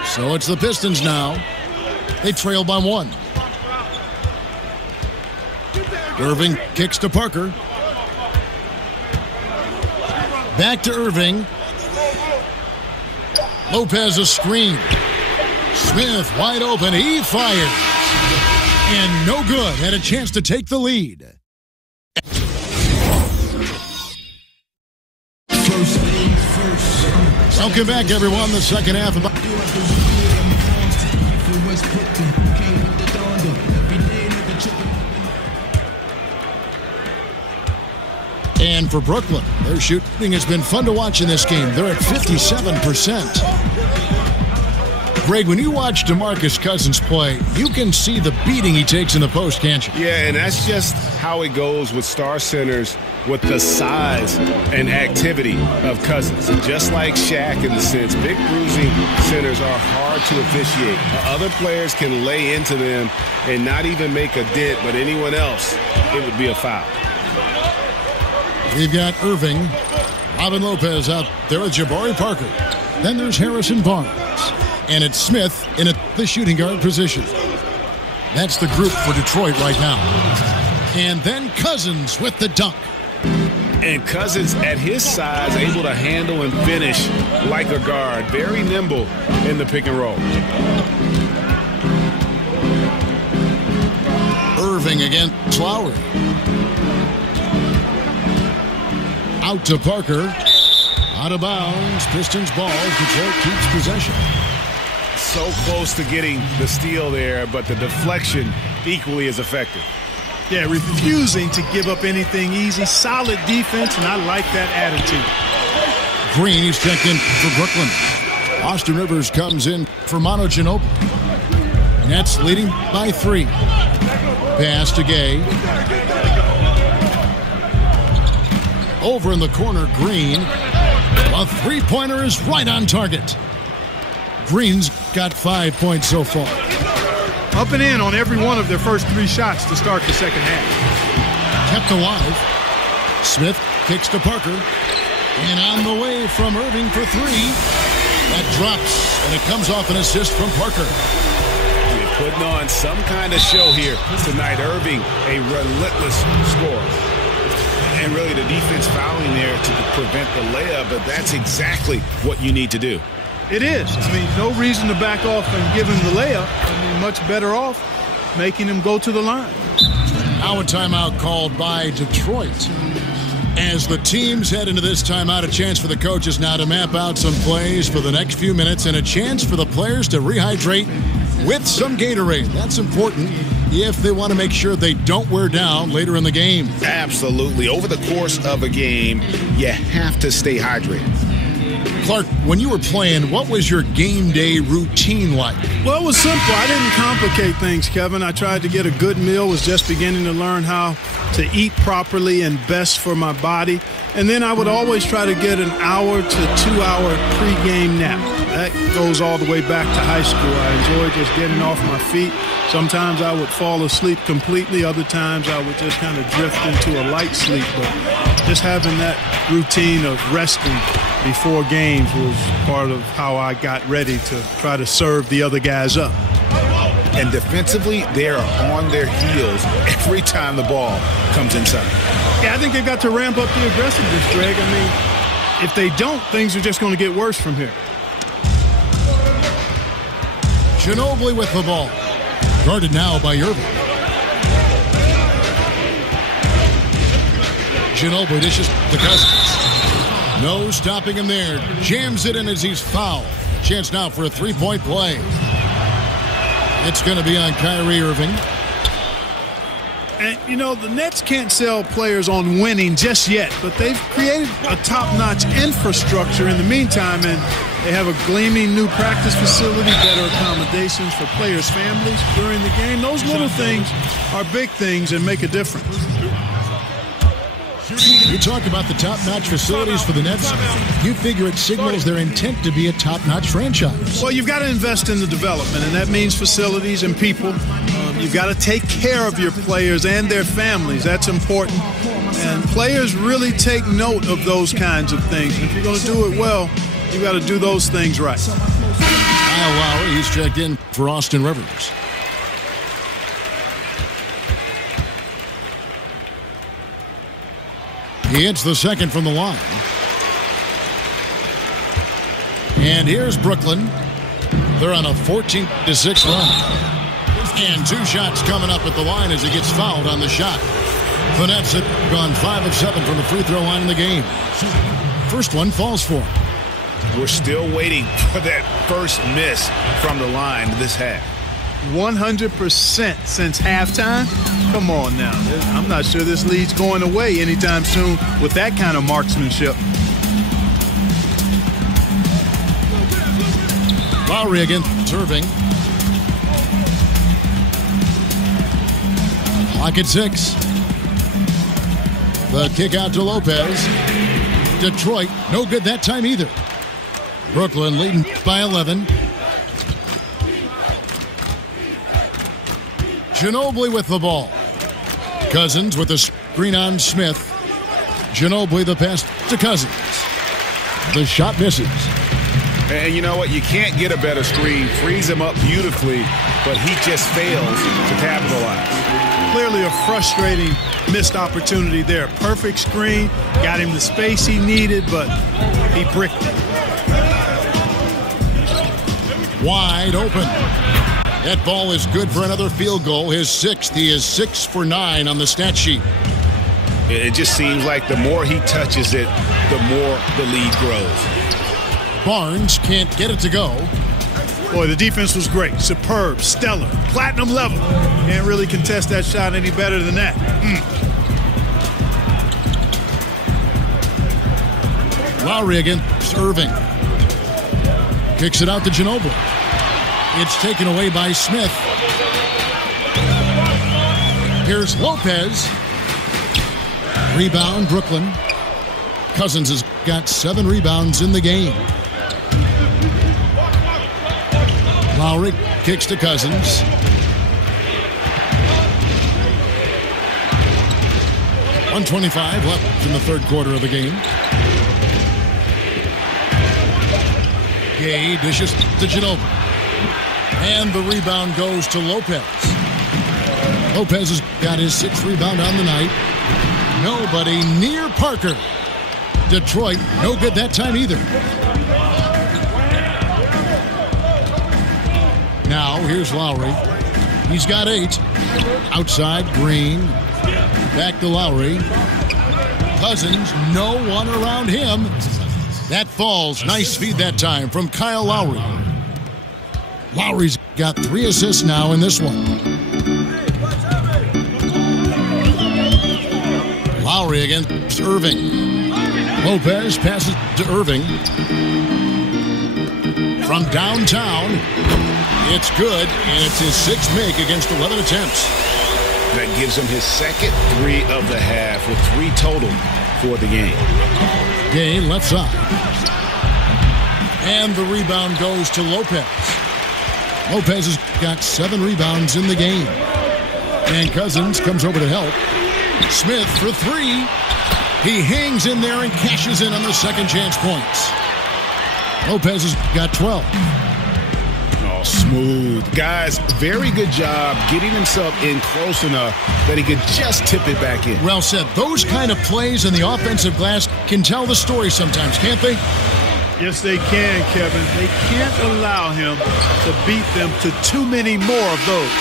So it's the Pistons now. They trail by 1. Irving kicks to Parker. Back to Irving. Lopez a screen. Smith wide open. He fires. And no good. Had a chance to take the lead. Welcome back, everyone. The second half of... And for Brooklyn, their shooting has been fun to watch in this game. They're at 57%. Greg, when you watch DeMarcus Cousins play, you can see the beating he takes in the post, can't you? Yeah, and that's just how it goes with star centers with the size and activity of Cousins. Just like Shaq in the sense, big bruising centers are hard to officiate. Other players can lay into them and not even make a dent, but anyone else, it would be a foul. We've got Irving, Robin Lopez out there with Jabari Parker. Then there's Harrison Barnes. And it's Smith in the shooting guard position. That's the group for Detroit right now. And then Cousins with the dunk. And Cousins at his size able to handle and finish like a guard. Very nimble in the pick and roll. Irving against Lowry. Out to Parker. Out of bounds. Pistons ball. Detroit keeps possession. So close to getting the steal there, but the deflection equally as effective. Yeah, refusing to give up anything easy. Solid defense, and I like that attitude. Green, he's checked in for Brooklyn. Austin Rivers comes in for Manu Ginobili. Nets leading by 3. Pass to Gay. Over in the corner, Green. A three-pointer is right on target. Green's got 5 points so far. Up and in on every one of their first 3 shots to start the second half. Kept alive. Smith kicks to Parker. And on the way from Irving for 3. That drops, and it comes off an assist from Parker. We're putting on some kind of show here tonight. Irving, a relentless scorer. And really the defense fouling there to prevent the layup, but that's exactly what you need to do. It is. I mean, no reason to back off and give him the layup. I mean, much better off making him go to the line. Now a timeout called by Detroit. As the teams head into this timeout, a chance for the coaches now to map out some plays for the next few minutes and a chance for the players to rehydrate with some Gatorade. That's important if they want to make sure they don't wear down later in the game. Absolutely. Over the course of a game, you have to stay hydrated. Clark, when you were playing, what was your game day routine like? Well, it was simple. I didn't complicate things, Kevin. I tried to get a good meal, was just beginning to learn how to eat properly and best for my body. And then I would always try to get an hour to 2 hour pregame nap. That goes all the way back to high school. I enjoyed just getting off my feet. Sometimes I would fall asleep completely. Other times I would just kind of drift into a light sleep. But just having that routine of resting before games was part of how I got ready to try to serve the other guys up. And defensively, they are on their heels every time the ball comes inside. Yeah, I think they've got to ramp up the aggressiveness, Greg. I mean, if they don't, things are just going to get worse from here. Ginobili with the ball. Guarded now by Irving. Ginobili dishes to Cousins. No stopping him there. Jams it in as he's fouled. Chance now for a three-point play. It's going to be on Kyrie Irving. And, you know, the Nets can't sell players on winning just yet, but they've created a top-notch infrastructure in the meantime, and they have a gleaming new practice facility, better accommodations for players' families during the game. Those little things are big things and make a difference. You talk about the top-notch facilities for the Nets. You figure it signals their intent to be a top-notch franchise. Well, you've got to invest in the development, and that means facilities and people. You've got to take care of your players and their families. That's important. And players really take note of those kinds of things. And if you're going to do it well, you've got to do those things right. Kyle Lowry, he's checked in for Austin Rivers. He hits the second from the line. And here's Brooklyn. They're on a 14-6 run. And 2 shots coming up at the line as he gets fouled on the shot. The Nets have gone 5 of 7 from the free throw line in the game. First one falls for him. We're still waiting for that first miss from the line this half. 100% since halftime? Come on now. I'm not sure this lead's going away anytime soon with that kind of marksmanship. Lowry against Irving. Clock at 6. The kick out to Lopez. Detroit, no good that time either. Brooklyn leading by 11. Ginobili with the ball. Cousins with the screen on Smith. Ginobili the pass to Cousins. The shot misses. And you know what? You can't get a better screen. Frees him up beautifully, but he just fails to capitalize. Clearly a frustrating missed opportunity there. Perfect screen, got him the space he needed, but he bricked it. Wide open. That ball is good for another field goal. His 6th. He is 6 for 9 on the stat sheet. It just seems like the more he touches it, the more the lead grows. Barnes can't get it to go. Boy, the defense was great. Superb, stellar, platinum level. Can't really contest that shot any better than that. Lowry against Irving. Kicks it out to Ginobili. It's taken away by Smith. Here's Lopez. Rebound, Brooklyn. Cousins has got 7 rebounds in the game. Lowry kicks to Cousins. .125 left in the third quarter of the game. Gay dishes to Ginobili. And the rebound goes to Lopez. Lopez has got his 6th rebound on the night. Nobody near Parker. Detroit, no good that time either. Now, here's Lowry. He's got 8. Outside, Green. Back to Lowry. Cousins, no one around him. That falls. Nice feed that time from Kyle Lowry. Lowry's got 3 assists now in this one. Lowry against Irving. Lopez passes to Irving. From downtown, it's good, and it's his 6th make against 11 attempts. That gives him his 2nd 3 of the half with 3 total for the game. Gay left side. And the rebound goes to Lopez. Lopez has got 7 rebounds in the game. And Cousins comes over to help. Smith for 3. He hangs in there and cashes in on the second chance points. Lopez has got 12. Oh, smooth. Guys, very good job getting himself in close enough that he could just tip it back in. Well said. Those kind of plays in the offensive glass can tell the story sometimes, can't they? Yes, they can, Kevin. They can't allow him to beat them to too many more of those.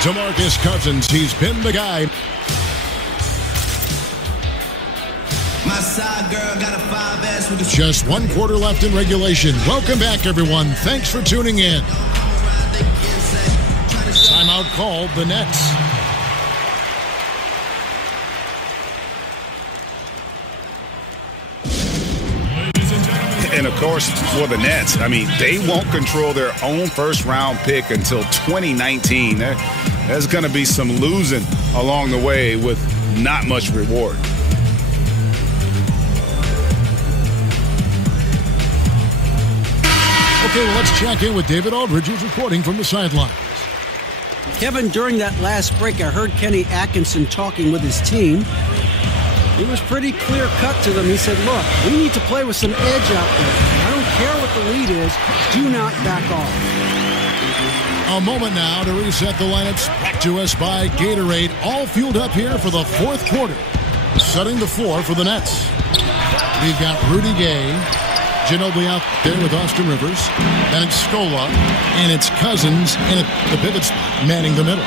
DeMarcus Cousins, he's been the guy. My side girl got a 5S with a... Just 1 quarter left in regulation. Welcome back, everyone. Thanks for tuning in. Timeout called the Nets. And, of course, for the Nets, I mean, they won't control their own first-round pick until 2019. There's going to be some losing along the way with not much reward. Okay, well, let's check in with David Aldridge, who's reporting from the sidelines. Kevin, during that last break, I heard Kenny Atkinson talking with his team. He was pretty clear-cut to them. He said, look, we need to play with some edge out there. I don't care what the lead is. Do not back off. A moment now to reset the lineups. Brought to us by Gatorade. All fueled up here for the 4th quarter. Setting the floor for the Nets. We've got Rudy Gay. Ginobili out there with Austin Rivers. Then it's Scola. And it's Cousins in the pivot spot, manning the middle.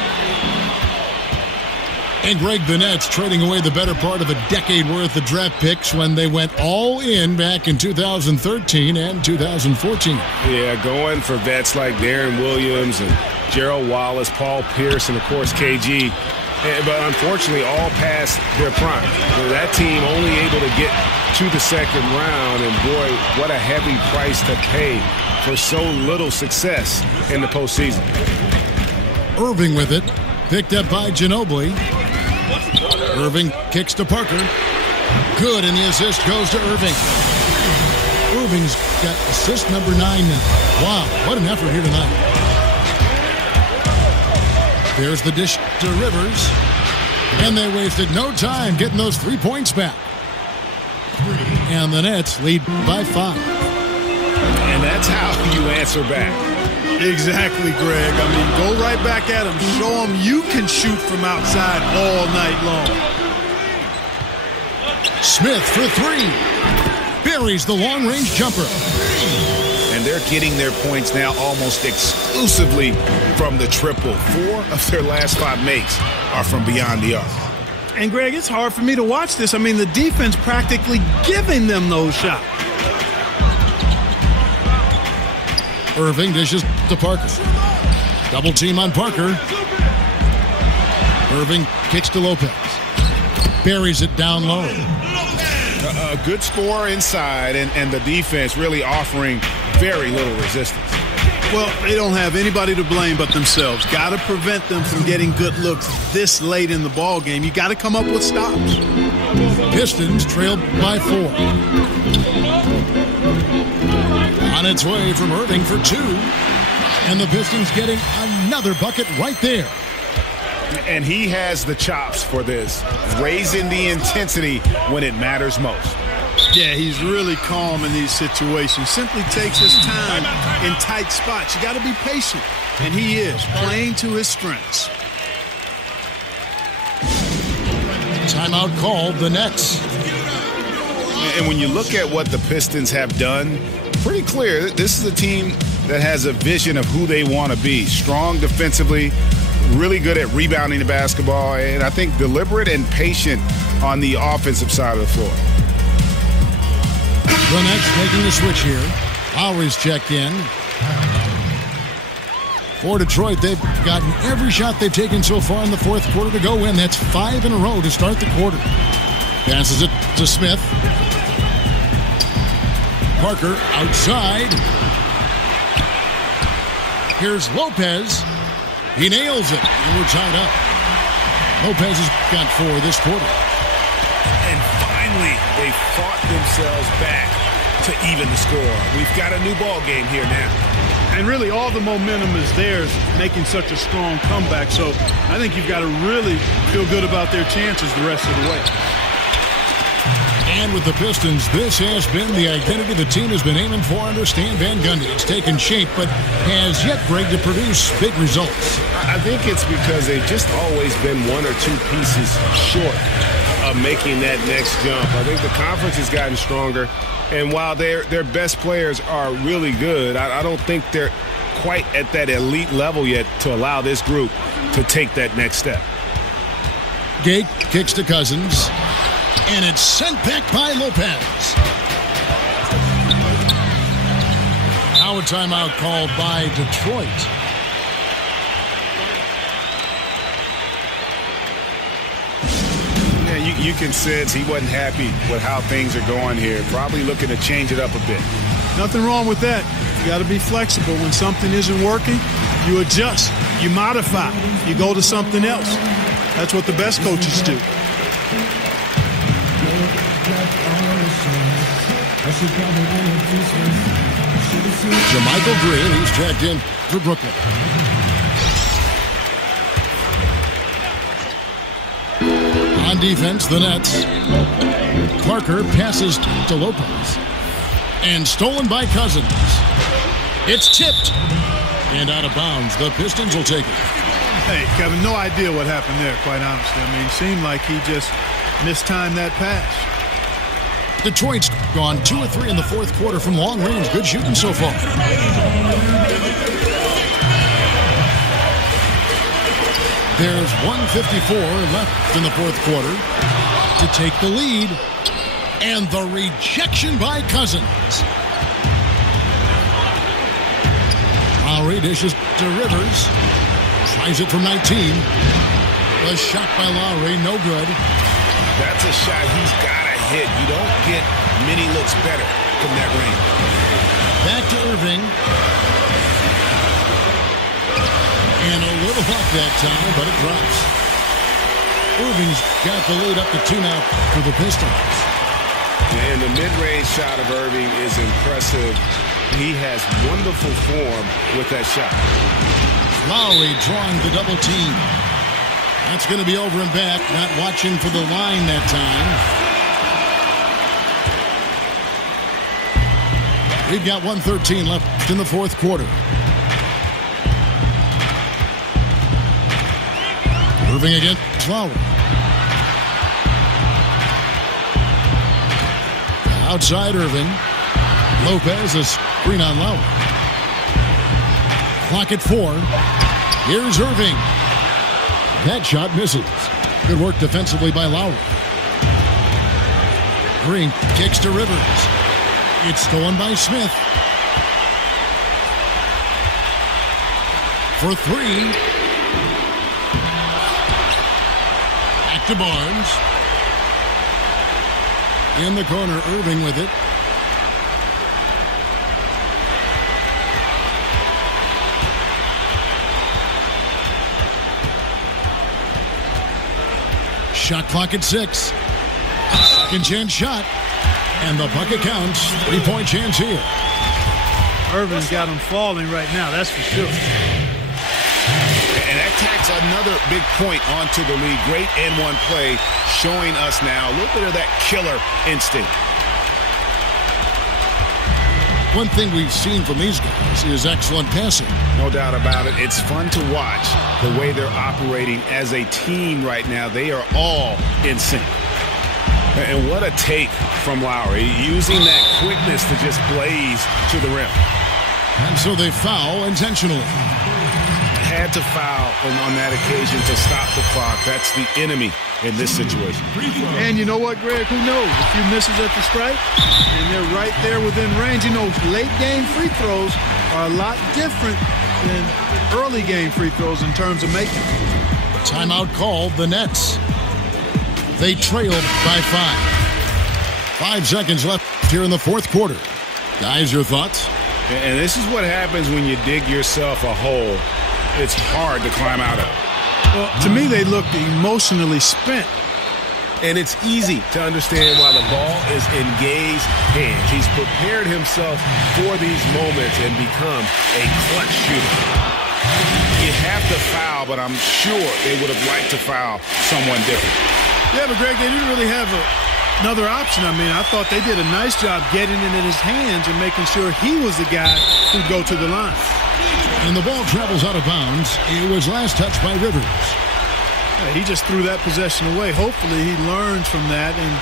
And Greg, the Nets trading away the better part of a decade worth of draft picks when they went all in back in 2013 and 2014. Yeah, going for vets like Darren Williams and Gerald Wallace, Paul Pierce, and, of course, KG. But unfortunately, all past their prime. So that team only able to get to the 2nd round, and boy, what a heavy price to pay for so little success in the postseason. Irving with it, picked up by Ginobili. Irving kicks to Parker. Good, and the assist goes to Irving. Irving's got assist number 9 now. Wow, what an effort here tonight. There's the dish to Rivers. And they wasted no time getting those 3 points back. And the Nets lead by 5. And that's how you answer back. Exactly, Greg. I mean, go right back at him. Show him you can shoot from outside all night long. Smith for 3. Buries the long-range jumper. And they're getting their points now almost exclusively from the triple. 4 of their last 5 makes are from beyond the arc. And, Greg, it's hard for me to watch this. I mean, the defense practically giving them those shots. Irving dishes to Parker. Double team on Parker. Irving kicks to Lopez. Buries it down low. A good score inside, and the defense really offering very little resistance. Well, they don't have anybody to blame but themselves. Got to prevent them from getting good looks this late in the ball game. You got to come up with stops. Pistons trail by 4. On its way from Irving for 2. And the Pistons getting another bucket right there. And he has the chops for this, raising the intensity when it matters most. Yeah, he's really calm in these situations. Simply takes his time in tight spots. You got to be patient, and he is playing to his strengths. Timeout called the Nets. And when you look at what the Pistons have done, pretty clear this is a team that has a vision of who they want to be. Strong defensively, really good at rebounding the basketball, and I think deliberate and patient on the offensive side of the floor. The Nets making the switch here. Lowry's checked in. For Detroit, they've gotten every shot they've taken so far in the fourth quarter to go in. That's 5 in a row to start the quarter. Passes it to Smith. Parker outside. Here's Lopez. He nails it, and we're tied up. Lopez has got 4 this quarter. And finally, they fought themselves back to even the score. We've got a new ball game here now. And really all the momentum is theirs, making such a strong comeback. So I think you've got to really feel good about their chances the rest of the way. And with the Pistons, this has been the identity the team has been aiming for under Stan Van Gundy. It's taken shape, but has yet, Greg, to produce big results. I think it's because they've just always been 1 or 2 pieces short of making that next jump. I think the conference has gotten stronger, and while their best players are really good, I don't think they're quite at that elite level yet to allow this group to take that next step. Gate kicks to Cousins. And it's sent back by Lopez. Now a timeout called by Detroit. Yeah, you can sense he wasn't happy with how things are going here. Probably looking to change it up a bit. Nothing wrong with that. You got to be flexible. When something isn't working, you adjust, you modify, you go to something else. That's what the best coaches do. Jermichael Green, he's checked in for Brooklyn. On defense, the Nets. Parker passes to Lopez. And stolen by Cousins. It's tipped. And out of bounds. The Pistons will take it. Hey, Kevin, no idea what happened there, quite honestly. I mean, it seemed like he just mistimed that pass. Detroit's gone 2 or 3 in the fourth quarter from long range. Good shooting so far. There's 1:54 left in the fourth quarter to take the lead. And the rejection by Cousins. Lowry dishes to Rivers. Tries it from 19. The shot by Lowry, no good. That's a shot he's got to hit. You don't get many looks better from that range. Back to Irving. And a little luck that time, but it drops. Irving's got the lead up to 2 now for the Pistons. And the mid-range shot of Irving is impressive. He has wonderful form with that shot. Lowry drawing the double team. That's going to be over and back. Not watching for the line that time. We've got 1:13 left in the fourth quarter. Irving against Lowry. Outside Irving. Lopez, a screen on Lowry. Clock at 4. Here's Irving. That shot misses. Good work defensively by Lowry. Green kicks to Rivers. It's stolen by Smith. For 3. Back to Barnes. In the corner, Irving with it. Shot clock at 6. Second chance shot. And the bucket counts. 3-point chance here. Irvin's got him falling right now, that's for sure. And that tacks another big point onto the lead. Great N1 play, showing us now a little bit of that killer instinct. One thing we've seen from these guys is excellent passing. No doubt about it. It's fun to watch the way they're operating as a team right now. They are all in sync. And what a take from Lowry, using that quickness to just blaze to the rim. And so they foul intentionally. Had to foul on that occasion to stop the clock. That's the enemy in this situation. And you know what, Greg? Who knows? A few misses at the stripe, and they're right there within range. You know, late-game free throws are a lot different than early-game free throws in terms of making. Timeout called the Nets. They trailed by 5. 5 seconds left here in the fourth quarter. Guys, your thoughts? And this is what happens when you dig yourself a hole. It's hard to climb out of. Well, to me, they looked emotionally spent. And it's easy to understand why the ball is in Gay's hands. He's prepared himself for these moments and become a clutch shooter. You have to foul, but I'm sure they would have liked to foul someone different. Yeah, but Greg, they didn't really have another option. I mean, I thought they did a nice job getting it in his hands and making sure he was the guy who'd go to the line. And the ball travels out of bounds. It was last touched by Rivers. Yeah, he just threw that possession away. Hopefully he learns from that and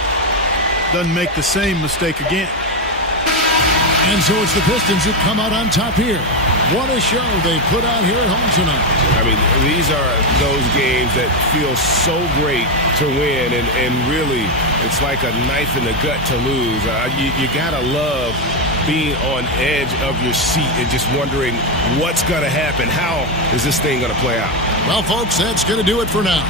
doesn't make the same mistake again. And so it's the Pistons who come out on top here. What a show they put on here at home tonight. I mean, these are those games that feel so great to win, and really, it's like a knife in the gut to lose. You gotta love being on edge of your seat and just wondering what's gonna happen. How is this thing gonna play out? Well, folks, that's gonna do it for now.